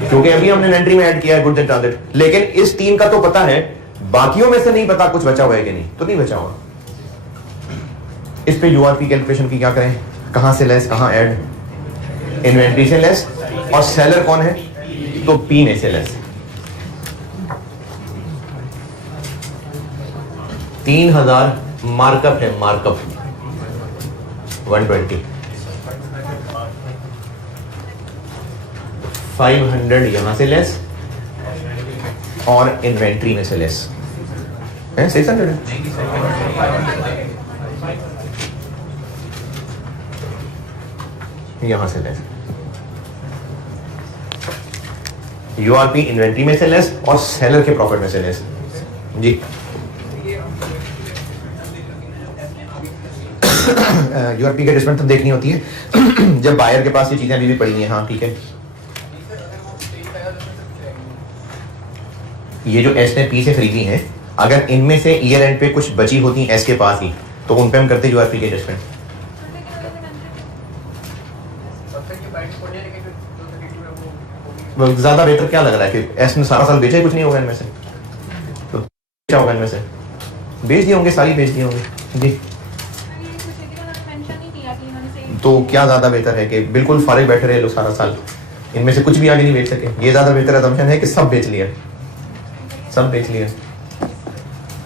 क्योंकि अभी हमने इन्वेंटरी में ऐड किया है गुड्स एंड ट्रांजिट, लेकिन इस 3 का तो पता है, बाकियों में से नहीं पता कुछ बचा हुआ है कि नहीं, तो नहीं बचा हुआ। इस पे यूआरपी कैलकुलेशन की क्या करें? कहां से लेस, कहां ऐड? इन्वेंटरी से लेस, और सेलर कौन है? तो पी में से लेस। 3000 मार्कअप है, मार्कअप 120, 500 यहां से लेस और इन्वेंट्री में से लेस है। 600 है। यहां से लेस, यूआरपी इन्वेंट्री में से लेस और सेलर के प्रॉफिट में से लेस। जी यूआरपी की एडजस्टमेंट तो देखनी होती है जब बायर के पास ये चीजें अभी भी पड़ी हैं। हाँ ठीक है, ये जो एस ने पी से खरीदी है, अगर इनमें से ईयर एंड पे कुछ बची होती एस के पास ही, तो उन पे हम करते यूआरपी की एडजस्टमेंट। ज्यादा बेहतर क्या लग रहा है कि एस ने सारा साल बेचा ही कुछ नहीं होगा इनमें से, तो क्या होगा इनमें से? बेच दिए होंगे, सारी बेच दिए होंगे। जी तो क्या ज्यादा बेहतर है कि बिल्कुल फारिग बैठे रहे लोग सारा साल, इनमें से कुछ भी आगे नहीं बेच सके? ये ज्यादा बेहतर असम्पशन है कि सब बेच लिया, सब बेच लिया।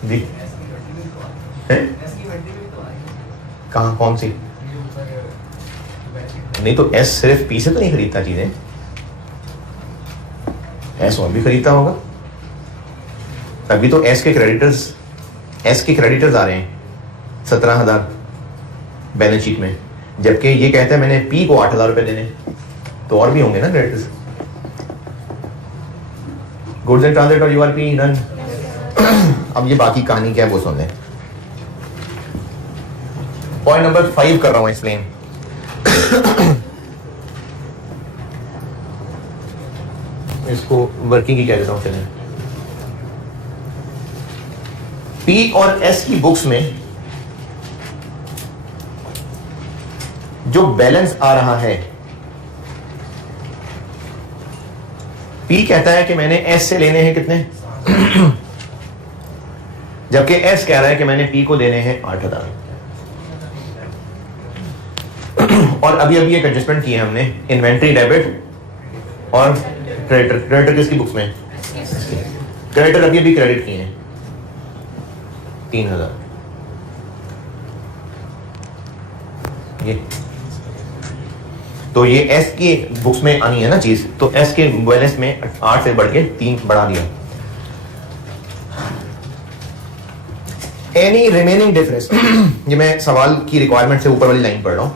जी है कहाँ, कौन सी? नहीं तो एस सिर्फ पी से तो नहीं खरीदता चीजें, एस और भी खरीदता होगा। अभी तो एस के क्रेडिटर्स आ रहे हैं 17,000 बैलेंस शीट में, जबकि ये कहता है मैंने पी को 8,000 रुपए देने, तो और भी होंगे ना क्रेडिटर्स। गुड्स एंड ट्रांजिट और यूआरपी डन। अब ये बाकी कहानी क्या है वो सुन लें। पॉइंट नंबर 5 कर रहा हूं एक्सप्लेन। इसको वर्किंग की कह देता हूं। चलें, पी और एस की बुक्स में जो बैलेंस आ रहा है, पी कहता है कि मैंने एस से लेने हैं कितने, जबकि एस कह रहा है कि मैंने पी को देने हैं 8,000। और अभी एक एडजस्टमेंट की है हमने, इन्वेंट्री डेबिट और क्रेडिटर किसकी बुक्स में? क्रेडिटर अभी क्रेडिट किए हैं 3,000। ये तो ये एस की बुक्स में आनी है ना चीज, तो एस के बैलेंस में 8 से बढ़ के 3 बढ़ा दिया। एनी रिमेनिंग डिफरेंस, ये मैं सवाल की रिक्वायरमेंट से ऊपर वाली लाइन पढ़ रहा हूं।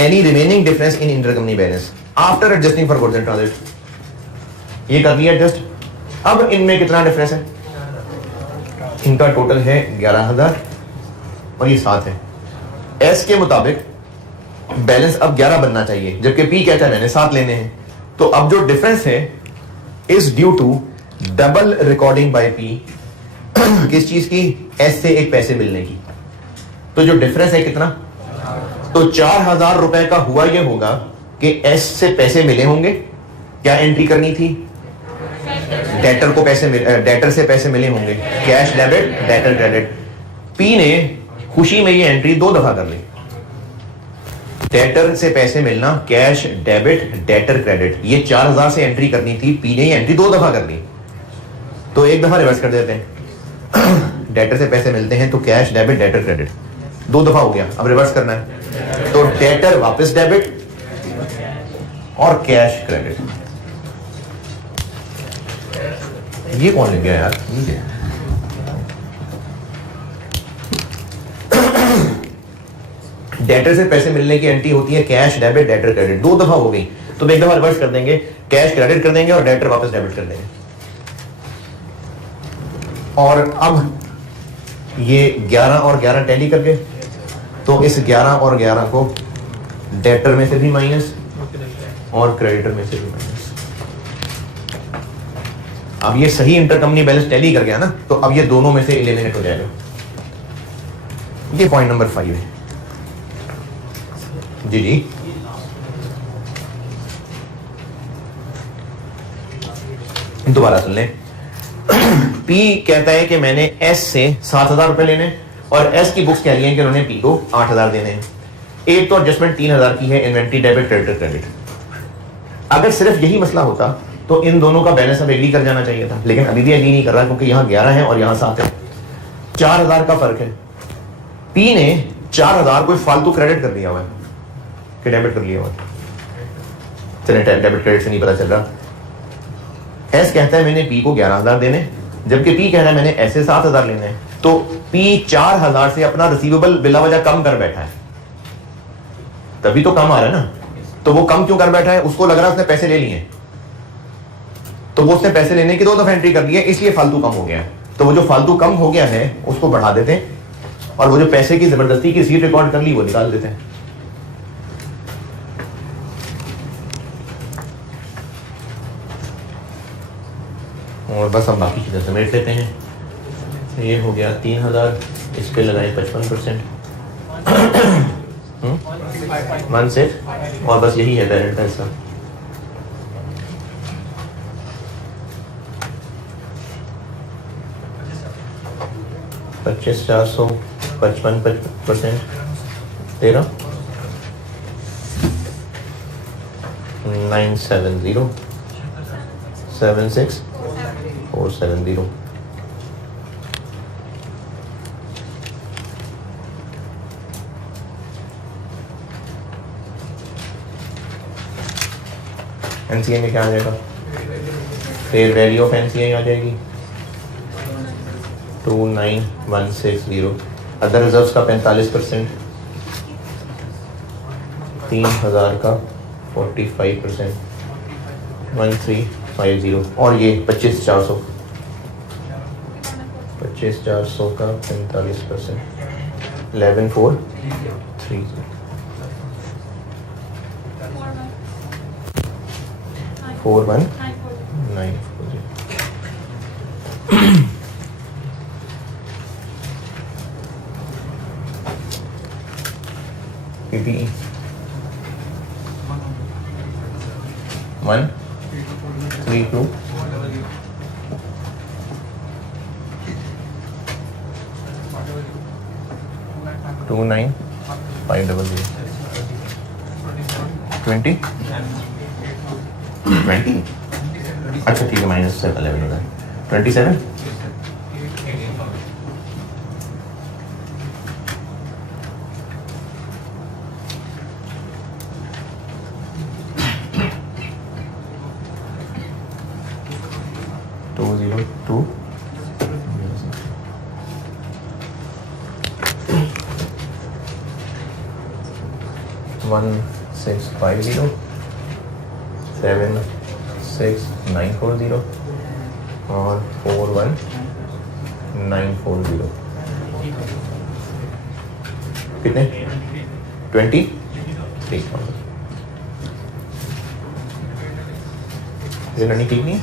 Any remaining difference in intercompany balance after adjusting for goods and transit, ये कर दिया एडजस्ट। अब इनमें कितना डिफरेंस है? इनका टोटल है 11,000 और ये 7 है। एस के मुताबिक बैलेंस अब 11 बनना चाहिए, जबकि पी कहता है मैंने 7 लेने हैं। तो अब जो डिफरेंस है is due to double recording by P. किस चीज की? एस से एक पैसे मिलने की। तो जो डिफरेंस है कितना? तो 4,000 रुपए का हुआ ये होगा कि एस से पैसे मिले होंगे। क्या एंट्री करनी थी? डेटर को पैसे डेटर से पैसे मिले होंगे, cash debit debtor credit. P ने खुशी में ये एंट्री 2 दफा कर ली। डेटर से पैसे मिलना, कैश डेबिट डेटर क्रेडिट, ये 4,000 से एंट्री करनी थी, पी ने ये एंट्री 2 दफा कर ली। तो एक दफा रिवर्स कर देते हैं। डेटर से पैसे मिलते हैं तो कैश डेबिट डेटर क्रेडिट 2 दफा हो गया, अब रिवर्स करना है। तो डेटर वापस डेबिट और कैश क्रेडिट। ये कौन लिख गया यार? डेटर से पैसे मिलने की एंट्री होती है कैश डेबिट डेटर क्रेडिट, 2 दफा हो गई, तो एक दफा रिवर्स कर देंगे, कैश क्रेडिट कर देंगे और डेटर वापस डेबिट कर देंगे। और अब ये 11 और 11 टैली कर गए, तो इस 11 और 11 को डेटर में से भी माइनस और क्रेडिटर में से भी माइनस। अब ये सही इंटरकंपनी बैलेंस टैली कर गया ना, तो अब ये दोनों में से एलिमिनेट हो जाएगा। ये पॉइंट नंबर 5 है। जी जी, दोबारा सुन लें। पी कहता है कि मैंने एस से 7,000 रुपए लेने और एस की बुक्स कह रही हैं कि उन्होंने पी को 8,000 देने हैं। एक तो एडजस्टमेंट 3,000 की है, इन्वेंट्री डेबिट क्रेडिट। अगर सिर्फ यही मसला होता तो इन दोनों का बैलेंस अब एग्री कर जाना चाहिए था, लेकिन अभी भी एग्री नहीं कर रहा क्योंकि यहाँ 11 है और यहाँ 7 है, 4,000 का फर्क है। पी ने 4,000 कोई फालतू क्रेडिट कर दिया हुआ है कि डेबिट कर लिया हुआ है, चले डेबिट क्रेडिट से नहीं पता चल रहा। एस कहता है मैंने पी को 11,000 देने, जबकि पी कह रहा है मैंने ऐसे 7,000 लेने हैं। तो पी 4,000 से अपना रिसीवेबल बिला वजह कम कर बैठा है, तभी तो कम आ रहा है ना। तो वो कम क्यों कर बैठा है? उसको लग रहा है उसने पैसे ले लिए, तो वो उसने पैसे लेने की 2 दफा एंट्री कर दी है, इसलिए फालतू कम हो गया है। तो वो जो फालतू कम हो गया है उसको बढ़ा देते हैं और वो जो पैसे की जबरदस्ती की रसीद रिकॉर्ड कर ली वो निकाल देते हैं। और बस हम बाकी चीज़ें समेट लेते हैं। ये हो गया 3,000, इस पे लगाए 55%, 1 से, और बस यही है डायरेक्ट का हिस्सा। पच्चीस 400, 55%, 13, 970, 76, 470। एनसीए में क्या आ जाएगा? फेयर वैल्यू ऑफ एनसीए आ जाएगी 29,160। अदर रिजर्व्स का 45%, 3,000 का 45%, 1350, और ये 25,400, 25,400 का 45%, 11,430, 4,1,940। PPE 1,3,2, 29,500, 20, 20, अच्छा ठीक है, -11 होगा, 27, 202, 1650, 76940 और 41940। कितने? 23,000। रनिंग ठीक नहीं है?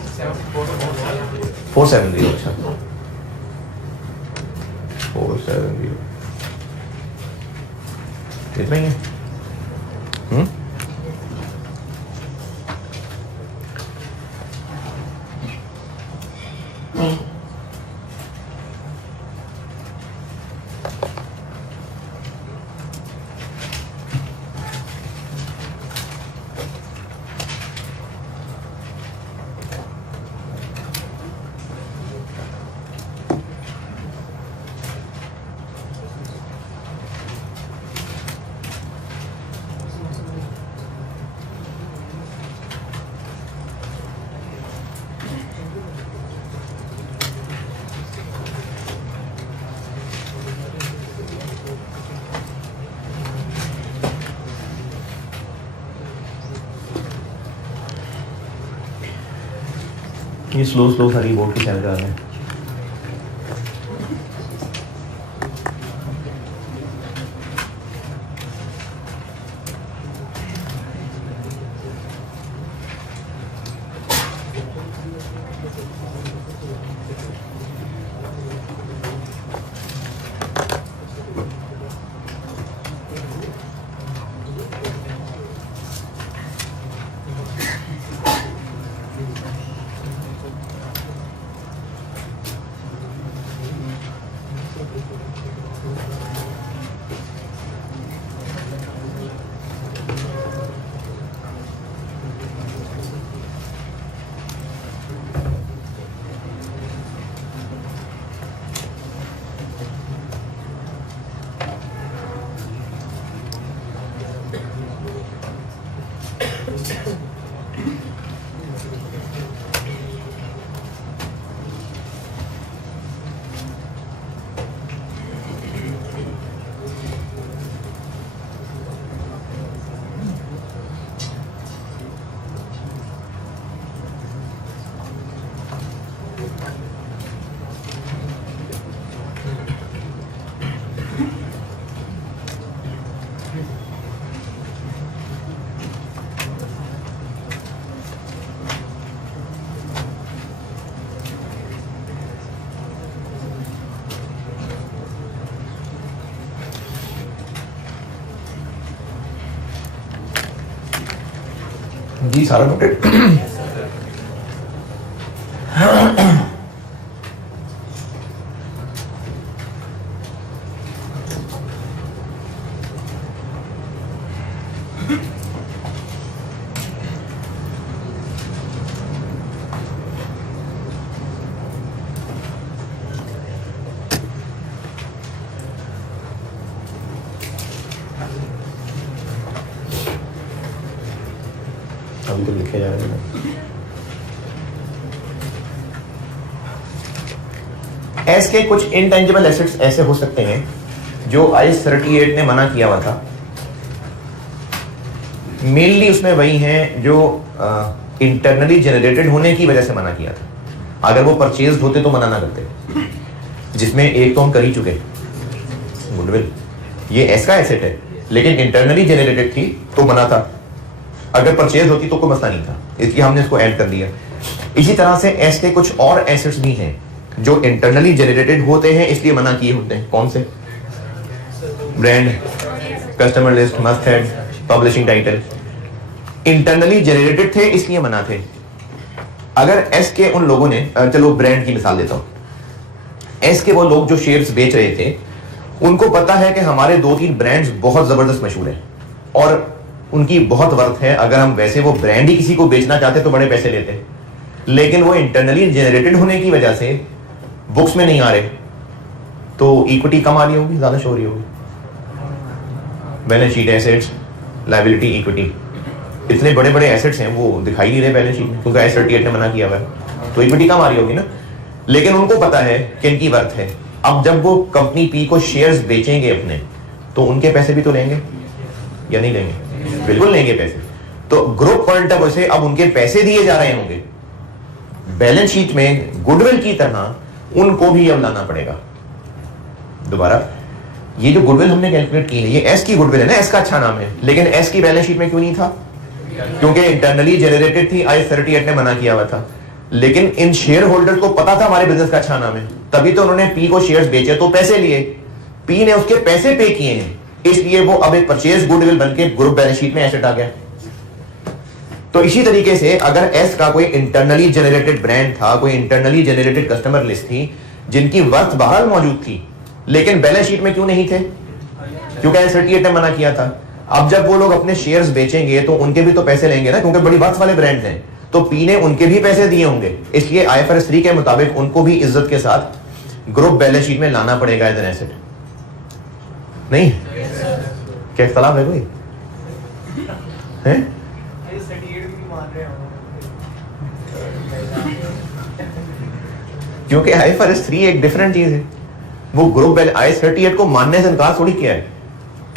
470, अच्छा 470 कितना ही है? ये स्लो सारी बोर्ड की चल रहा है। जी सारा नोटेड। अभी तो लिखे जा रहे हैं। एस के कुछ इनटेंजिबल एसेट्स ऐसे हो सकते हैं जो IAS 38 ने मना किया हुआ था। मेनली उसमें वही हैं जो इंटरनली जनरेटेड होने की वजह से मना किया था। अगर वो परचेज होते तो मना ना करते। जिसमें एक तो हम कर ही चुके, गुडविल, ये एस का एसेट है लेकिन इंटरनली जनरेटेड थी तो मना था। अगर परचेज होती तो कोई मसला नहीं था, इसलिए हमने इसको ऐड कर दिया। इसी तरह से एस के कुछ और एसेट्स भी हैं जो इंटरनली जनरेटेड होते हैं इसलिए मना किए होते हैं। कौन से? Brand, customer list, must head, publishing title. Internally generated थे इसलिए मना थे। अगर एस के उन लोगों ने, चलो ब्रांड की मिसाल देता हूं, एस के वो लोग जो शेयर्स बेच रहे थे उनको पता है कि हमारे 2-3 ब्रांड्स बहुत जबरदस्त मशहूर हैं और उनकी बहुत वर्थ है। अगर हम वैसे वो ब्रांड ही किसी को बेचना चाहते तो बड़े पैसे लेते, लेकिन वो इंटरनली जनरेटेड होने की वजह से बुक्स में नहीं आ रहे तो इक्विटी कम आ रही होगी, ज्यादा शो हो रही होगी। Balance sheet, assets, liability, equity, इतने बड़े बड़े एसेट्स हैं वो दिखाई नहीं रहे बैलेंस शीट में क्योंकि IAS 38 ने मना किया हुआ है, तो इक्विटी कम आ रही होगी ना। लेकिन उनको पता है कि इनकी वर्थ है। अब जब वो कंपनी पी को शेयर्स बेचेंगे अपने तो उनके पैसे भी तो लेंगे या नहीं लेंगे? बिल्कुल लेंगे पैसे। तो ग्रुप पॉइंट ऑफ व्यू से अब उनके पैसे दिए जा रहे होंगे बैलेंस शीट में गुडविल की तरह, उनको भी अब लाना पड़ेगा। दोबारा, ये जो गुडविल हमने कैलकुलेट की है ये एस की गुडविल है ना, एस का अच्छा नाम है, लेकिन एस की बैलेंस शीट में क्यों नहीं था? क्योंकि इंटरनली जनरेटेड थी, IAS 38 ने मना किया हुआ था। लेकिन इन शेयर होल्डर्स को पता था हमारे बिजनेस का अच्छा नाम है, तभी तो उन्होंने पी को शेयर्स बेचे तो पैसे लिए, पी ने उसके पैसे पे किए हैं, इसलिए वो अब एक परचेज गुडविल बनके ग्रुप बैलेंस शीट में एसेट आ गया। तो इसी तरीके से अगर एस का कोई इंटरनली जनरेटेड ब्रांड था, कोई इंटरनली जनरेटेड कस्टमर लिस्ट थी जिनकी वर्थ बाहर मौजूद थी लेकिन बैलेंस शीट में क्यों नहीं थे? क्योंकि IAS 38 ने मना किया था। अब जब वो लोग अपने शेयर्स बेचेंगे तो उनके भी तो पैसे लेंगे ना, क्योंकि बड़ी वर्थ वाले ब्रांड्स हैं, तो पी ने उनके भी पैसे दिए होंगे, इसलिए IFRS 3 के मुताबिक उनको भी इज्जत के साथ ग्रुप बैलेंस शीट में लाना पड़ेगा एज एन एसेट। नहीं क्या इख्तलाफ है कोई? है? क्योंकि IFRS 3 एक डिफरेंट चीज है। वो ग्रुप IAS 38 को मानने से इनकार थोड़ी किया है।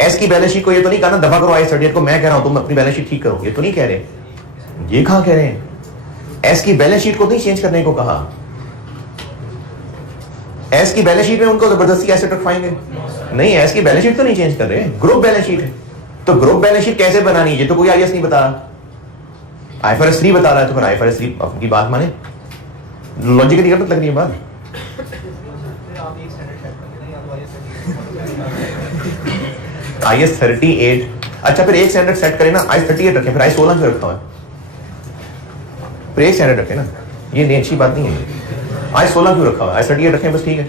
एस की बैलेंस शीट को ये तो नहीं कहा ना दफा करो IAS 38 को, मैं कह रहा हूं तुम अपनी बैलेंस शीट ठीक करो, ये तो नहीं कह रहे। ये कहां कह रहे हैं? एस की बैलेंस शीट को नहीं चेंज करने को कहा। एस की बैलेंस शीट में उनको जबरदस्ती एसेट रखवाएंगे? नहीं, एस की बैलेंस शीट तो नहीं चेंज कर रहे, ग्रुप बैलेंस शीट है। तो ग्रुप बैलेंस शीट कैसे बनानी है ये तो कोई IAS नहीं बता रहा, IFRS 3 बता रहा है। तो फिर IFRS 3 अपनी बात माने, लॉजिकली गलत लग रही है बात। IAS 38, अच्छा फिर एक स्टैंडर्ड सेट करें ना, IAS 38 रखें, फिर IAS 16 क्यों रखता है? फिर एक स्टैंडर्ड रखें ना, ये अच्छी बात नहीं है। IAS 16 क्यों रखा हुआ है? IAS 38 रखें बस, ठीक है।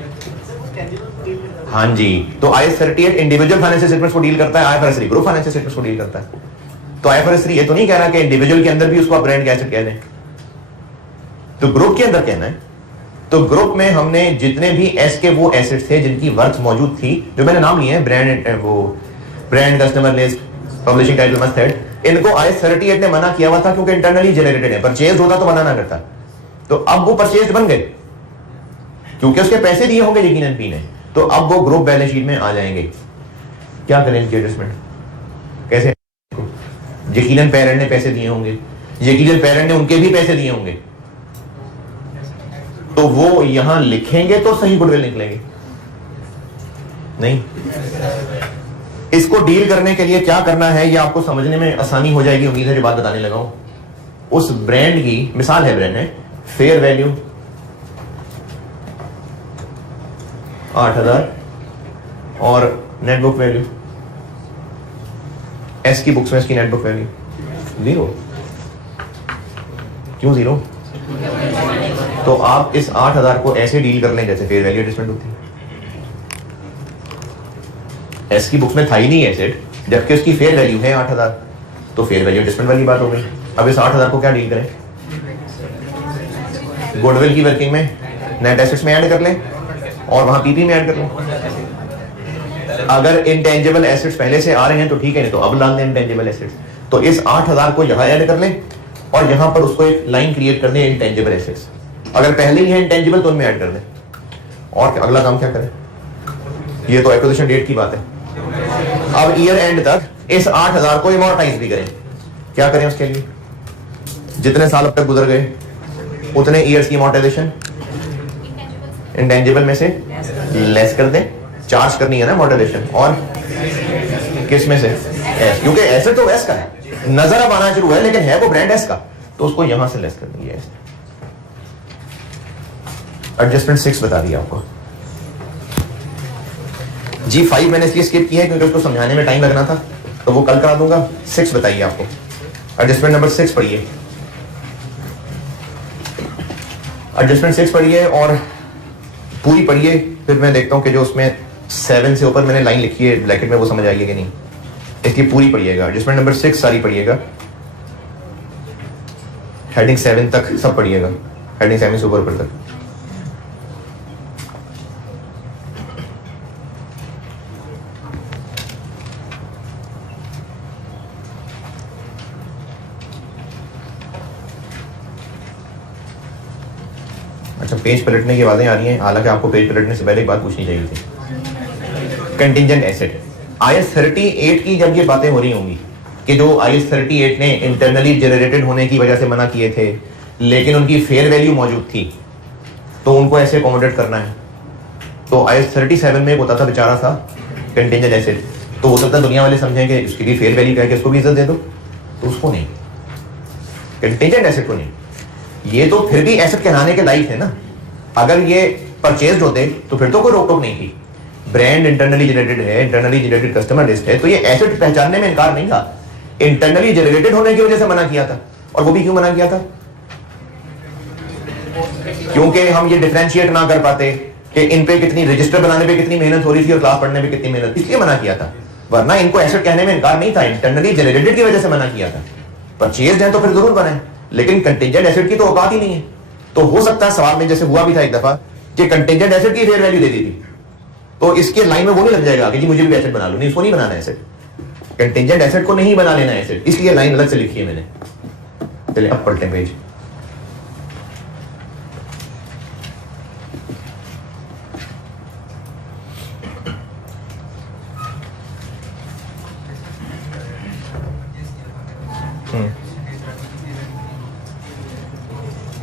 हाँ जी, तो IAS 38 इंडिविजुअल फाइनेंशियल स्टेटमेंट्स को डील करता है, IFRS 3 ग्रुप फाइनेंशियल स्टेटमेंट्स को डील करता है। तो IFRS 3 ये तो नहीं कह रहा कि इंडिविजुअल के अंदर भी उसको आप ब्रांड का एसेट कह दें, तो ग्रुप के अंदर कहना है। तो ग्रुप में हमने जितने भी एस के वो एसेट्स थे जिनकी वर्थ मौजूद थी, जो मैंने नाम लिए हैं, ब्रांड, वो brand, customer list, publishing title must head, इनको IAS 38 ने मना किया हुआ था क्योंकि इंटरनली जनरेटेड है, परचेज होता तो मना ना करता। तो अब वो परचेज बन गए क्योंकि उसके पैसे दिए होंगे यकीनन पी ने, तो अब वो ग्रुप बैलेंस शीट में आ जाएंगे। क्या करें इनकी एडजस्टमेंट कैसे? यकीनन पेरेंट ने पैसे दिए होंगे, यकीनन पेरेंट ने उनके भी पैसे दिए होंगे, तो वो यहां लिखेंगे तो सही गुडविल निकलेंगे नहीं। इसको डील करने के लिए क्या करना है ये आपको समझने में आसानी हो जाएगी, उम्मीद है जो बात बताने लगा हूं। उस ब्रांड की मिसाल है, ब्रांड है फेयर वैल्यू 8,000 और नेट बुक वैल्यू एस की बुक्स में इसकी नेट बुक वैल्यू 0। क्यों 0? तो आप इस 8,000 को ऐसे डील कर लें जैसे फेयर वैल्यू एडजस्टमेंट होती है। एस की बुक्स में था ही नहीं एसेट, जबकि उसकी फेयर वैल्यू है 8,000, तो फेयर वैल्यू एडजस्टमेंट वाली बात हो गई। अब इस 8,000 को क्या डील करें? गुडविल की वर्किंग में नेट एसेट्स में ऐड कर लें और वहां पीपी में ऐड कर लें। अगर इंटेंजिबल एसेट्स पहले से आ रहे हैं तो ठीक है, नहीं तो अब डाल दें इंटेंजिबल एसेट्स। तो इस 8,000 को यहां ऐड कर लें और यहां पर उसको एक लाइन क्रिएट कर दें इंटेंजिबल एसेट्स। अगर पहले ही है इंटेंजिबल तो उनमें ऐड कर दें। और अगला काम क्या करें? ये तो एक्विजिशन डेट की बात है। अब ईयर एंड तक इस 8,000 को इमोर्टाइज भी करें। क्या करें उसके लिए? जितने साल अब तक गुजर गए उतने ईयर्स की इमोर्टाइजेशन इंटेंजिबल में से लेस कर दें। चार्ज करनी है ना इमोर्टाइजेशन, और किस में से? एस, क्योंकि एसेट तो एस का है, नजर अब आना शुरू है लेकिन है वो ब्रांड एस का, तो उसको यहां से लेस कर देंगे। एडजस्टमेंट 6 बता दिया आपको। G5 मैंने इसलिए स्किप किया है क्योंकि उसको समझाने में टाइम लगना था, तो वो कल करा दूंगा। 6 बताइए आपको, एडजस्टमेंट नंबर 6 पढ़िए। एडजस्टमेंट 6 पढ़िए और पूरी पढ़िए, फिर मैं देखता हूं कि जो उसमें 7 से ऊपर मैंने लाइन लिखी है ब्रैकेट में वो समझ आएगी कि नहीं। इसलिए पूरी पढ़िएगा, एडजस्टमेंट नंबर 6 सारी पढ़िएगा, हेडिंग 7 तक सब पढ़िएगा, हेडिंग 7 से ऊपर तक। अच्छा, पेज पलटने की बातें आ रही हैं, हालांकि आपको पेज पलटने से पहले एक बात पूछनी चाहिए थी। कंटिंजेंट एसेट IAS 38 की जब ये बातें हो रही होंगी कि जो IAS 38 ने इंटरनली जनरेटेड होने की वजह से मना किए थे लेकिन उनकी फेयर वैल्यू मौजूद थी, तो उनको ऐसे अकोमोडेट करना है। तो IAS 37 में होता था बेचारा सा कंटिंजेंट एसेट, तो हो सकता है दुनिया वाले समझें कि उसकी भी फेयर वैल्यू क्या है कि उसको भी इज्जत दे दो, तो उसको नहीं, कंटिंजेंट एसेट को नहीं। ये तो फिर भी एसेट कहलाने के लायक है ना। अगर ये परचेज्ड होते तो फिर तो कोई रोक टोक नहीं थी। ब्रांड इंटरनली जनरेटेड है, इंटरनली जनरेटेड कस्टमर लिस्ट है, तो ये एसेट पहचानने में इनकार नहीं था। इंटरनली जनरेटेड होने की वजह से मना किया था। और वो भी क्यों मना किया था? क्योंकि हम ये डिफरेंशिएट ना कर पाते कि इन पे कितनी रजिस्टर बनाने पे कितनी मेहनत हो रही थी और क्लास पढ़ने पे कितनी मेहनत, इसलिए मना किया था। वरना इनको एसेट कहने में इनकार नहीं था, इंटरनली जनरेटेड की वजह से मना किया था। परचेज्ड है तो फिर जरूर बनाए, लेकिन कंटिंजेंट एसेट की तो औकात ही नहीं है। तो हो सकता है सवाल में जैसे हुआ भी था एक दफा कि कंटिंजेंट एसेट की फेयर वैल्यू दे दी थी, तो इसके लाइन में वो नहीं लग जाएगा कि जी मुझे भी एसेट बना लो, नहीं उसको नहीं बनाना एसेट, कंटिंजेंट एसेट को नहीं बना लेना एसेट, इसलिए लाइन अलग से लिखी है मैंने। चलिए अब पलटें पेज।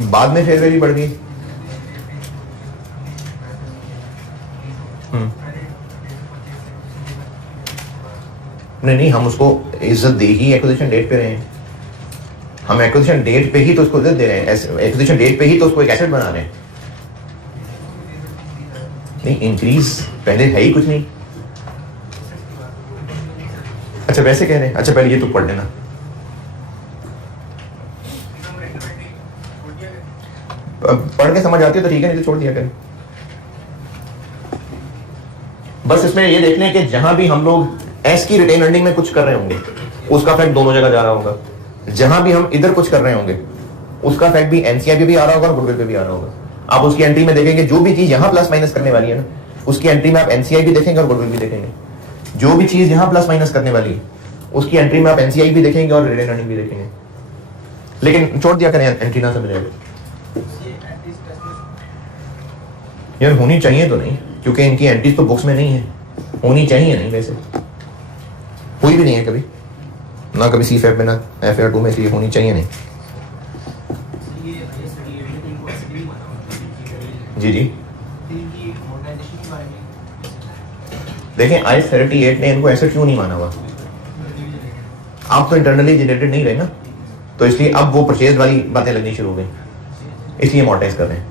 बाद में फेयर वैल्यू बढ़ गई। नहीं, हम उसको इज्जत दे ही एक्विजिशन डेट पे रहे हैं। हम एक्विजिशन डेट पे ही तो उसको इज्जत दे रहे हैं, एक्विजिशन डेट पे ही तो उसको एक एसेट बना रहे हैं। नहीं, इंक्रीज पहले है ही कुछ नहीं। अच्छा वैसे कह रहे हैं, अच्छा पहले ये तो पढ़ लेना। पढ़ के समझ आती है तो ठीक है, नहीं तो छोड़ दिया करें। बस इसमें ये देख लें कि जहां भी हम लोग एस की रिटेन अर्निंग में कुछ कर रहे होंगे उसका फैक्ट दोनों जगह जा रहा होगा। जहां भी हम इधर कुछ कर रहे होंगे उसका फैक्ट भी एनसीआई पे भी आ रहा होगा और गुडविल पे भी आ रहा होगा। आप उसकी एंट्री में देखेंगे जो भी चीज यहां प्लस माइनस करने वाली है ना, उसकी एंट्री में आप एनसीआई भी देखेंगे और गुडविल भी देखेंगे। जो भी चीज यहां प्लस माइनस करने वाली है उसकी एंट्री में आप एनसीआई भी देखेंगे और रिटेन अर्निंग भी देखेंगे, लेकिन छोड़ दिया करें, एंट्री ना समझ आएगा यार, होनी चाहिए तो नहीं, क्योंकि इनकी एंट्रीज तो बुक्स में नहीं है, होनी चाहिए नहीं, वैसे हुई भी नहीं है कभी ना, कभी CFAP में ना FAR2 में, इसलिए होनी चाहिए नहीं। जी जी देखें, IS38 ने इनको एसेट क्यों नहीं माना हुआ? आप तो इंटरनली जनरेटेड नहीं रहे ना, तो इसलिए अब वो परचेज वाली बातें लगनी शुरू हो गई, इसलिए अमॉर्टाइज कर रहे हैं,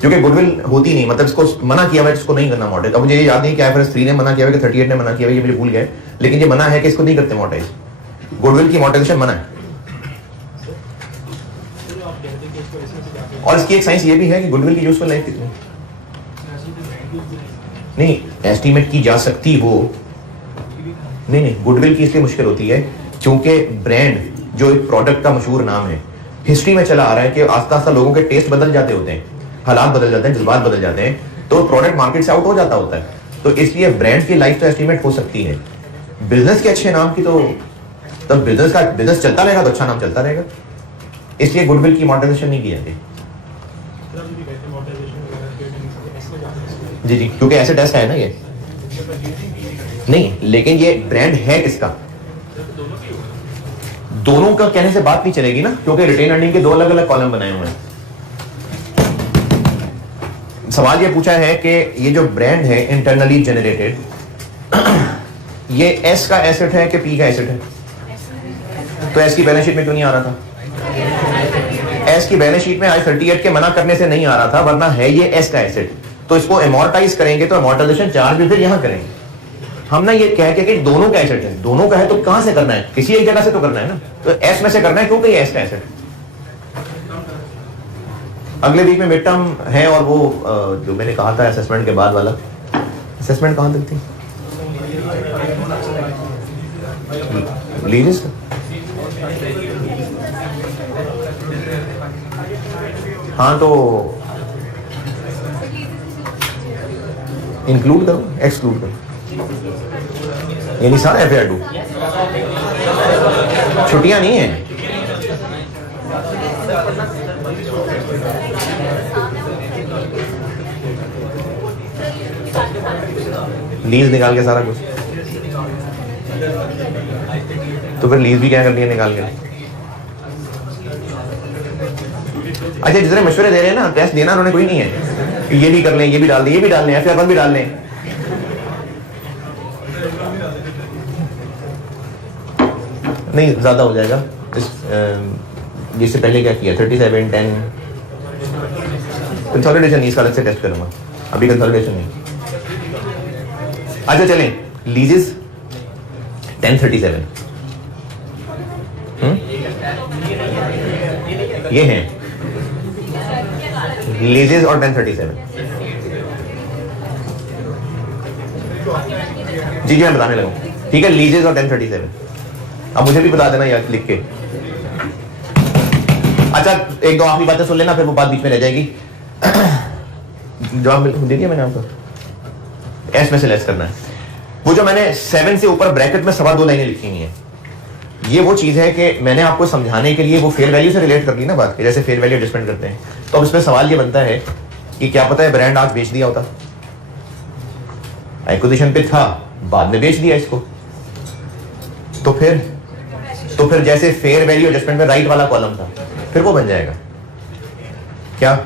क्योंकि गुडविल होती नहीं, मतलब इसको मना किया हुआ है इसको नहीं करना अमॉर्टाइज। अब मुझे ये याद नहीं कि IFRS 3 ने मना किया हुआ कि 38 ने मना किया हुआ, ये मुझे भूल गए, लेकिन ये मना है कि इसको नहीं करते अमॉर्टाइज, गुडविल की अमॉर्टाइजेशन मना है। और इसकी एक साइंस ये भी है कि गुडविल की यूजफुल लाइफ कितनी नहीं एस्टीमेट की जा सकती हो, नहीं गुडविल की इसलिए मुश्किल होती है क्योंकि ब्रांड जो एक प्रोडक्ट का मशहूर नाम है, हिस्ट्री में चला आ रहा है कि आस्ता आस्ता लोगों के टेस्ट बदल जाते होते हैं, हालात बदल जाते हैं, जज्बात बदल जाते हैं, तो प्रोडक्ट मार्केट से आउट हो जाता होता है, तो इसलिए ब्रांड की लाइफ तो एस्टीमेट हो सकती है। बिजनेस के अच्छे नाम की तो तब बिजनेस चलता रहेगा तो अच्छा नाम चलता रहेगा, इसलिए गुडविल की अमॉर्टाइजेशन नहीं की जाती। जी जी, क्योंकि ऐसे टेस्ट है ना ये नहीं, लेकिन ये ब्रांड है किसका, दोनों का कहने से बात नहीं चलेगी ना, क्योंकि रिटेन अर्निंग के दो अलग अलग कॉलम बनाए हुए हैं। सवाल ये पूछा है कि ये जो ब्रांड है इंटरनली जनरेटेड, ये एस का एसेट है कि पी का एसेट है? तो एस की बैलेंस शीट में क्यों नहीं आ रहा था? एस की बैलेंस शीट में I38 के मना करने से नहीं आ रहा था, वरना है ये एस का एसेट, तो इसको अमॉर्टाइज करेंगे तो अमॉर्टाइजेशन चार्ज भी फिर यहां करेंगे हम ना, ये कह के कि दोनों का एसेट है, दोनों का है तो कहां से करना है, किसी एक जगह से तो करना है ना, तो एस में से करना है क्योंकि ये एस का एसेट। अगले वीक में मिड टर्म है, और वो जो मैंने कहा था असेसमेंट के बाद वाला, असेसमेंट कहां तक थी? लीजिस हाँ, तो इंक्लूड करो एक्सक्लूड करो, यानी सारा FAR2 छुट्टियां नहीं है। लीज निकाल के सारा कुछ, तो फिर लीज भी क्या करनी है निकाल के। अच्छा, जितने मशवरे दे रहे हैं ना, टेस्ट देना उन्होंने कोई नहीं है, ये भी कर लें, ये भी डाल दें, ये भी डाल लें, FAR1 भी डाल लें, नहीं ज्यादा हो जाएगा। जिससे पहले क्या किया 37 10 कंसोलिडेशन नहीं, इसका अलग से टेस्ट करूंगा, अभी कंसोलिडेशन नहीं। अच्छा चलें, लीजेस 1037 ये हैं लीजेस और 1037। जी मैं बताने लगा, ठीक है, लीजेस और 1037। अब मुझे भी बता देना यार लिख के। अच्छा, एक दो आखिरी बातें सुन लेना, फिर वो बात बीच में रह जाएगी। जवाब दे दिया मैंने आपको, एस में से लेस करना है। वो जो मैंने 7 से ऊपर ब्रैकेट में 2.25 लाइनें लिखी हुई हैं, ये वो चीज है कि मैंने आपको समझाने के लिए वो फेयर वैल्यू से रिलेट कर ली ना बात, जैसे फेयर वैल्यू एडजस्टमेंट करते हैं। तो अब इसमें सवाल ये बनता है कि क्या पता है ब्रांड आज बेच दिया होता, एक्विजिशन पे था, बाद में बेच दिया इसको, तो फिर जैसे फेयर वैल्यू एडजस्टमेंट में राइट वाला कॉलम था, फिर वो बन जाएगा क्या,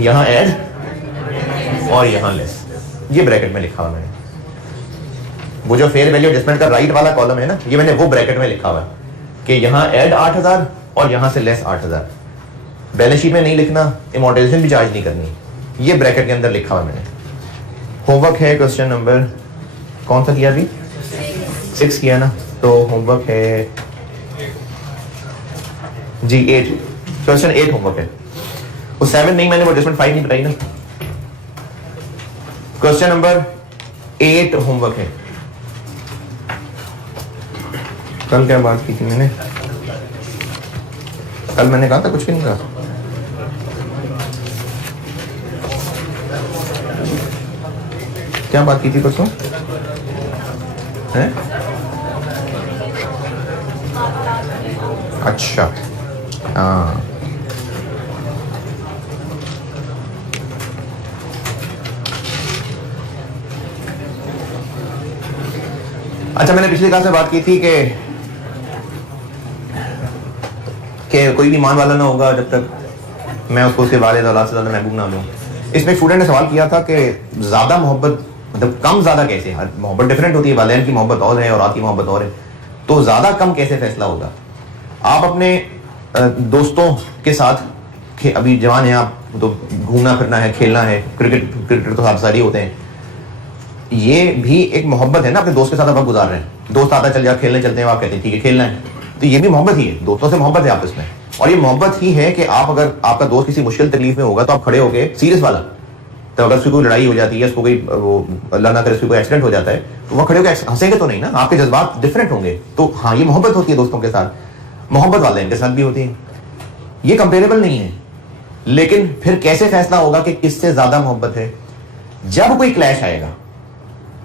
यहां ऐड और यहां लेस, ये ब्रैकेट में लिखा हुआ मैंने। वो जो फेयर वैल्यू एडजस्टमेंट का राइट वाला कॉलम है ना, ये मैंने वो ब्रैकेट में लिखा हुआ है कि यहां ऐड 8000 और यहां से लेस 8000। बैलेंस शीट में नहीं लिखना, अमॉर्टाइजेशन भी चार्ज नहीं करनी, ये ब्रैकेट के अंदर लिखा हुआ मैंने। होमवर्क है क्वेश्चन नंबर कौन सा किया अभी? 6 किया ना, तो होमवर्क है जी 8, क्वेश्चन 8 होमवर्क है। वो 7 नहीं, मैंने वो एडजस्टमेंट 5 नहीं बताई ना। क्वेश्चन नंबर 8 होमवर्क है। कल क्या बात की थी मैंने? कल मैंने कहा था कुछ भी नहीं कहा। क्या बात की थी परसों? है? अच्छा, हाँ, अच्छा, मैंने पिछली क्लास में बात की थी कि कोई भी ईमान वाला ना होगा जब तक मैं उसको उसके वालिद औलाद से ज़्यादा महबूब ना लूँ। इसमें एक स्टूडेंट ने सवाल किया था कि ज़्यादा मोहब्बत, मतलब कम ज़्यादा कैसे? मोहब्बत डिफरेंट होती है, वालिदैन की मोहब्बत और है, औलाद की मोहब्बत और है, तो ज़्यादा कम कैसे फैसला होगा? आप अपने दोस्तों के साथ, अभी जवान हैं आप, तो घूमना फिरना है, खेलना है, क्रिकेट तो साथ सारी होते हैं, ये भी एक मोहब्बत है ना, अपने दोस्त के साथ आप गुजार रहे हैं, दोस्त आता चल जा खेलने चलते हैं, आप कहते हैं ठीक है खेलना है, तो ये भी मोहब्बत ही है, दोस्तों से मोहब्बत है आपस में। और ये मोहब्बत ही है कि आप, अगर आपका दोस्त किसी मुश्किल तकलीफ में होगा तो आप खड़े होके, सीरियस वाला, तो अगर उसकी कोई लड़ाई हो जाती है, उसको कोई अल्लाह ना करे उसको कोई एक्सीडेंट हो जाता है, तो वह खड़े होकर हंसेंगे तो नहीं ना, आपके जज्बात डिफरेंट होंगे। तो हाँ, ये मोहब्बत होती है दोस्तों के साथ, मोहब्बत वाले इनके साथ भी होती है, ये कंपेरेबल नहीं है। लेकिन फिर कैसे फैसला होगा कि किससे ज्यादा मोहब्बत है? जब कोई क्लैश आएगा,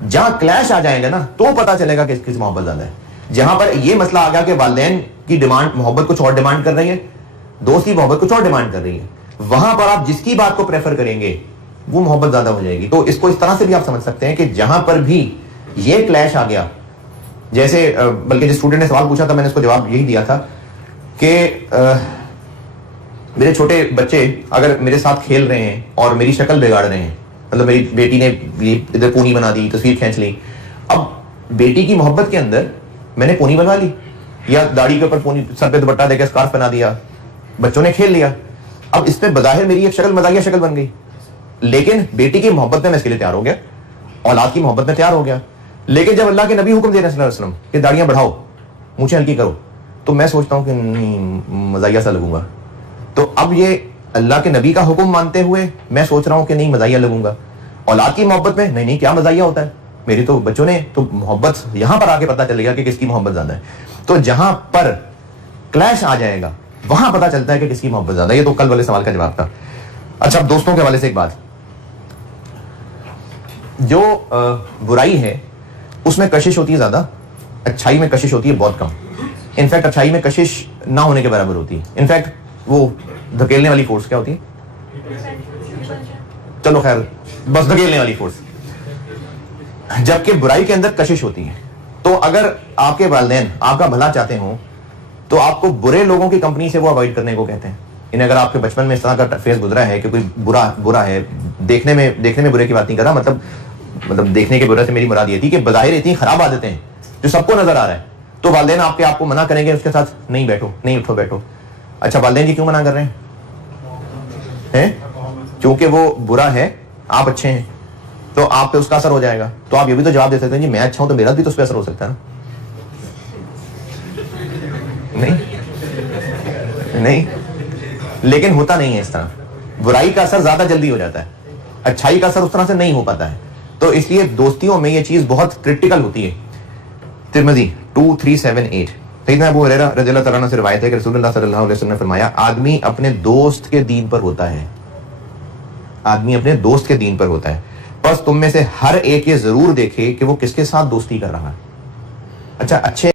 जहां क्लैश आ जाएगा ना, तो पता चलेगा कि किस मोहब्बत ज्यादा है। जहां पर यह मसला आ गया कि वालिदैन की डिमांड, मोहब्बत कुछ और डिमांड कर रही है, दोस्त की मोहब्बत कुछ और डिमांड कर रही है, वहां पर आप जिसकी बात को प्रेफर करेंगे वो मोहब्बत ज्यादा हो जाएगी। तो इसको इस तरह से भी आप समझ सकते हैं कि जहां पर भी ये क्लैश आ गया, जैसे बल्कि जिस स्टूडेंट ने सवाल पूछा था, मैंने उसको जवाब यही दिया था कि मेरे छोटे बच्चे अगर मेरे साथ खेल रहे हैं और मेरी शक्ल बिगाड़ रहे हैं, मतलब मेरी बेटी ने इधर पूनी बना दी, तस्वीर खींच ली, अब बेटी की मोहब्बत के अंदर मैंने पूनी बनवा ली, या दाढ़ी के ऊपर पूनी, सर पे दुपट्टा देकर स्कार्फ बना दिया, बच्चों ने खेल लिया, अब इस पे बज़ाहिर मेरी एक शक्ल, मज़ाहिया शक्ल बन गई, लेकिन बेटी की मोहब्बत में मैं इसके लिए तैयार हो गया, औलाद की मोहब्बत में तैयार हो गया। लेकिन जब अल्लाह के नबी हुक्म दे रहे हैं सल्लल्लाहु अलैहि वसल्लम कि दाढ़ियां बढ़ाओ, मूंछें हल्की करो, तो मैं सोचता हूं कि नहीं, मज़ाहिया सा लगूंगा। तो अब ये अल्लाह के नबी का हुक्म मानते हुए मैं सोच रहा हूं कि नहीं, मज़ाहिया लगूंगा। औलाद की मोहब्बत में नहीं, क्या मज़ाहिया होता है, मेरी तो बच्चों ने, तो मोहब्बत यहां पर आके पता चलेगा कि किसकी मोहब्बत ज्यादा है। तो जहां पर क्लैश आ जाएगा वहां पता चलता है कि किसकी मोहब्बत ज्यादा है। ये तो कल वाले सवाल का जवाब था। अच्छा, अब दोस्तों के हवाले से एक बात, जो बुराई है उसमें कशिश होती है ज्यादा, अच्छाई में कशिश होती है बहुत कम। इनफैक्ट अच्छाई में कशिश ना होने के बराबर होती है। इनफैक्ट वो धकेलने वाली फोर्स क्या होती है, चलो खैर, बस धकेलने वाली फोर्स, जबकि बुराई के अंदर कशिश होती है। तो अगर आपके वालिदैन आपका भला चाहते हो तो आपको बुरे लोगों की कंपनी से वो अवॉइड करने को कहते हैं। इन्हें अगर आपके बचपन में इस तरह का फेस गुजरा है कि कोई बुरा है, देखने में बुरे की बात नहीं कर रहा, मतलब देखने के बुरे से मेरी मुराद ये थी कि बज़ाहिर इतनी खराब आदतें हैं जो सबको नजर आ रहा है, तो वालिदैन आपको मना करेंगे उसके साथ, नहीं बैठो, नहीं उठो बैठो। अच्छा, वालिदैन जी क्यों मना कर रहे हैं? क्योंकि वो बुरा है, आप अच्छे हैं, तो आप पे उसका असर हो जाएगा। तो आप ये भी तो जवाब दे सकते हैं जी, मैं अच्छा हूं तो मेरा भी तो उस पर असर हो सकता है ना। नहीं, लेकिन होता नहीं है इस तरह। बुराई का असर ज्यादा जल्दी हो जाता है, अच्छाई का असर उस तरह से नहीं हो पाता है। तो इसलिए दोस्तियों में ये चीज बहुत क्रिटिकल होती है। तिरमिज़ी 2378, सैयदना अबू हुरैरा रज़ियल्लाहु तआला अन्हु से रिवायत है कि रसूलुल्लाह सल्लल्लाहु अलैहि वसल्लम ने फरमाया, आदमी अपने दोस्त के दीन पर होता है, आदमी अपने दोस्त के दीन पर होता है, बस तुम में से हर एक ये जरूर देखे कि वो किसके साथ दोस्ती कर रहा है। अच्छा, अच्छे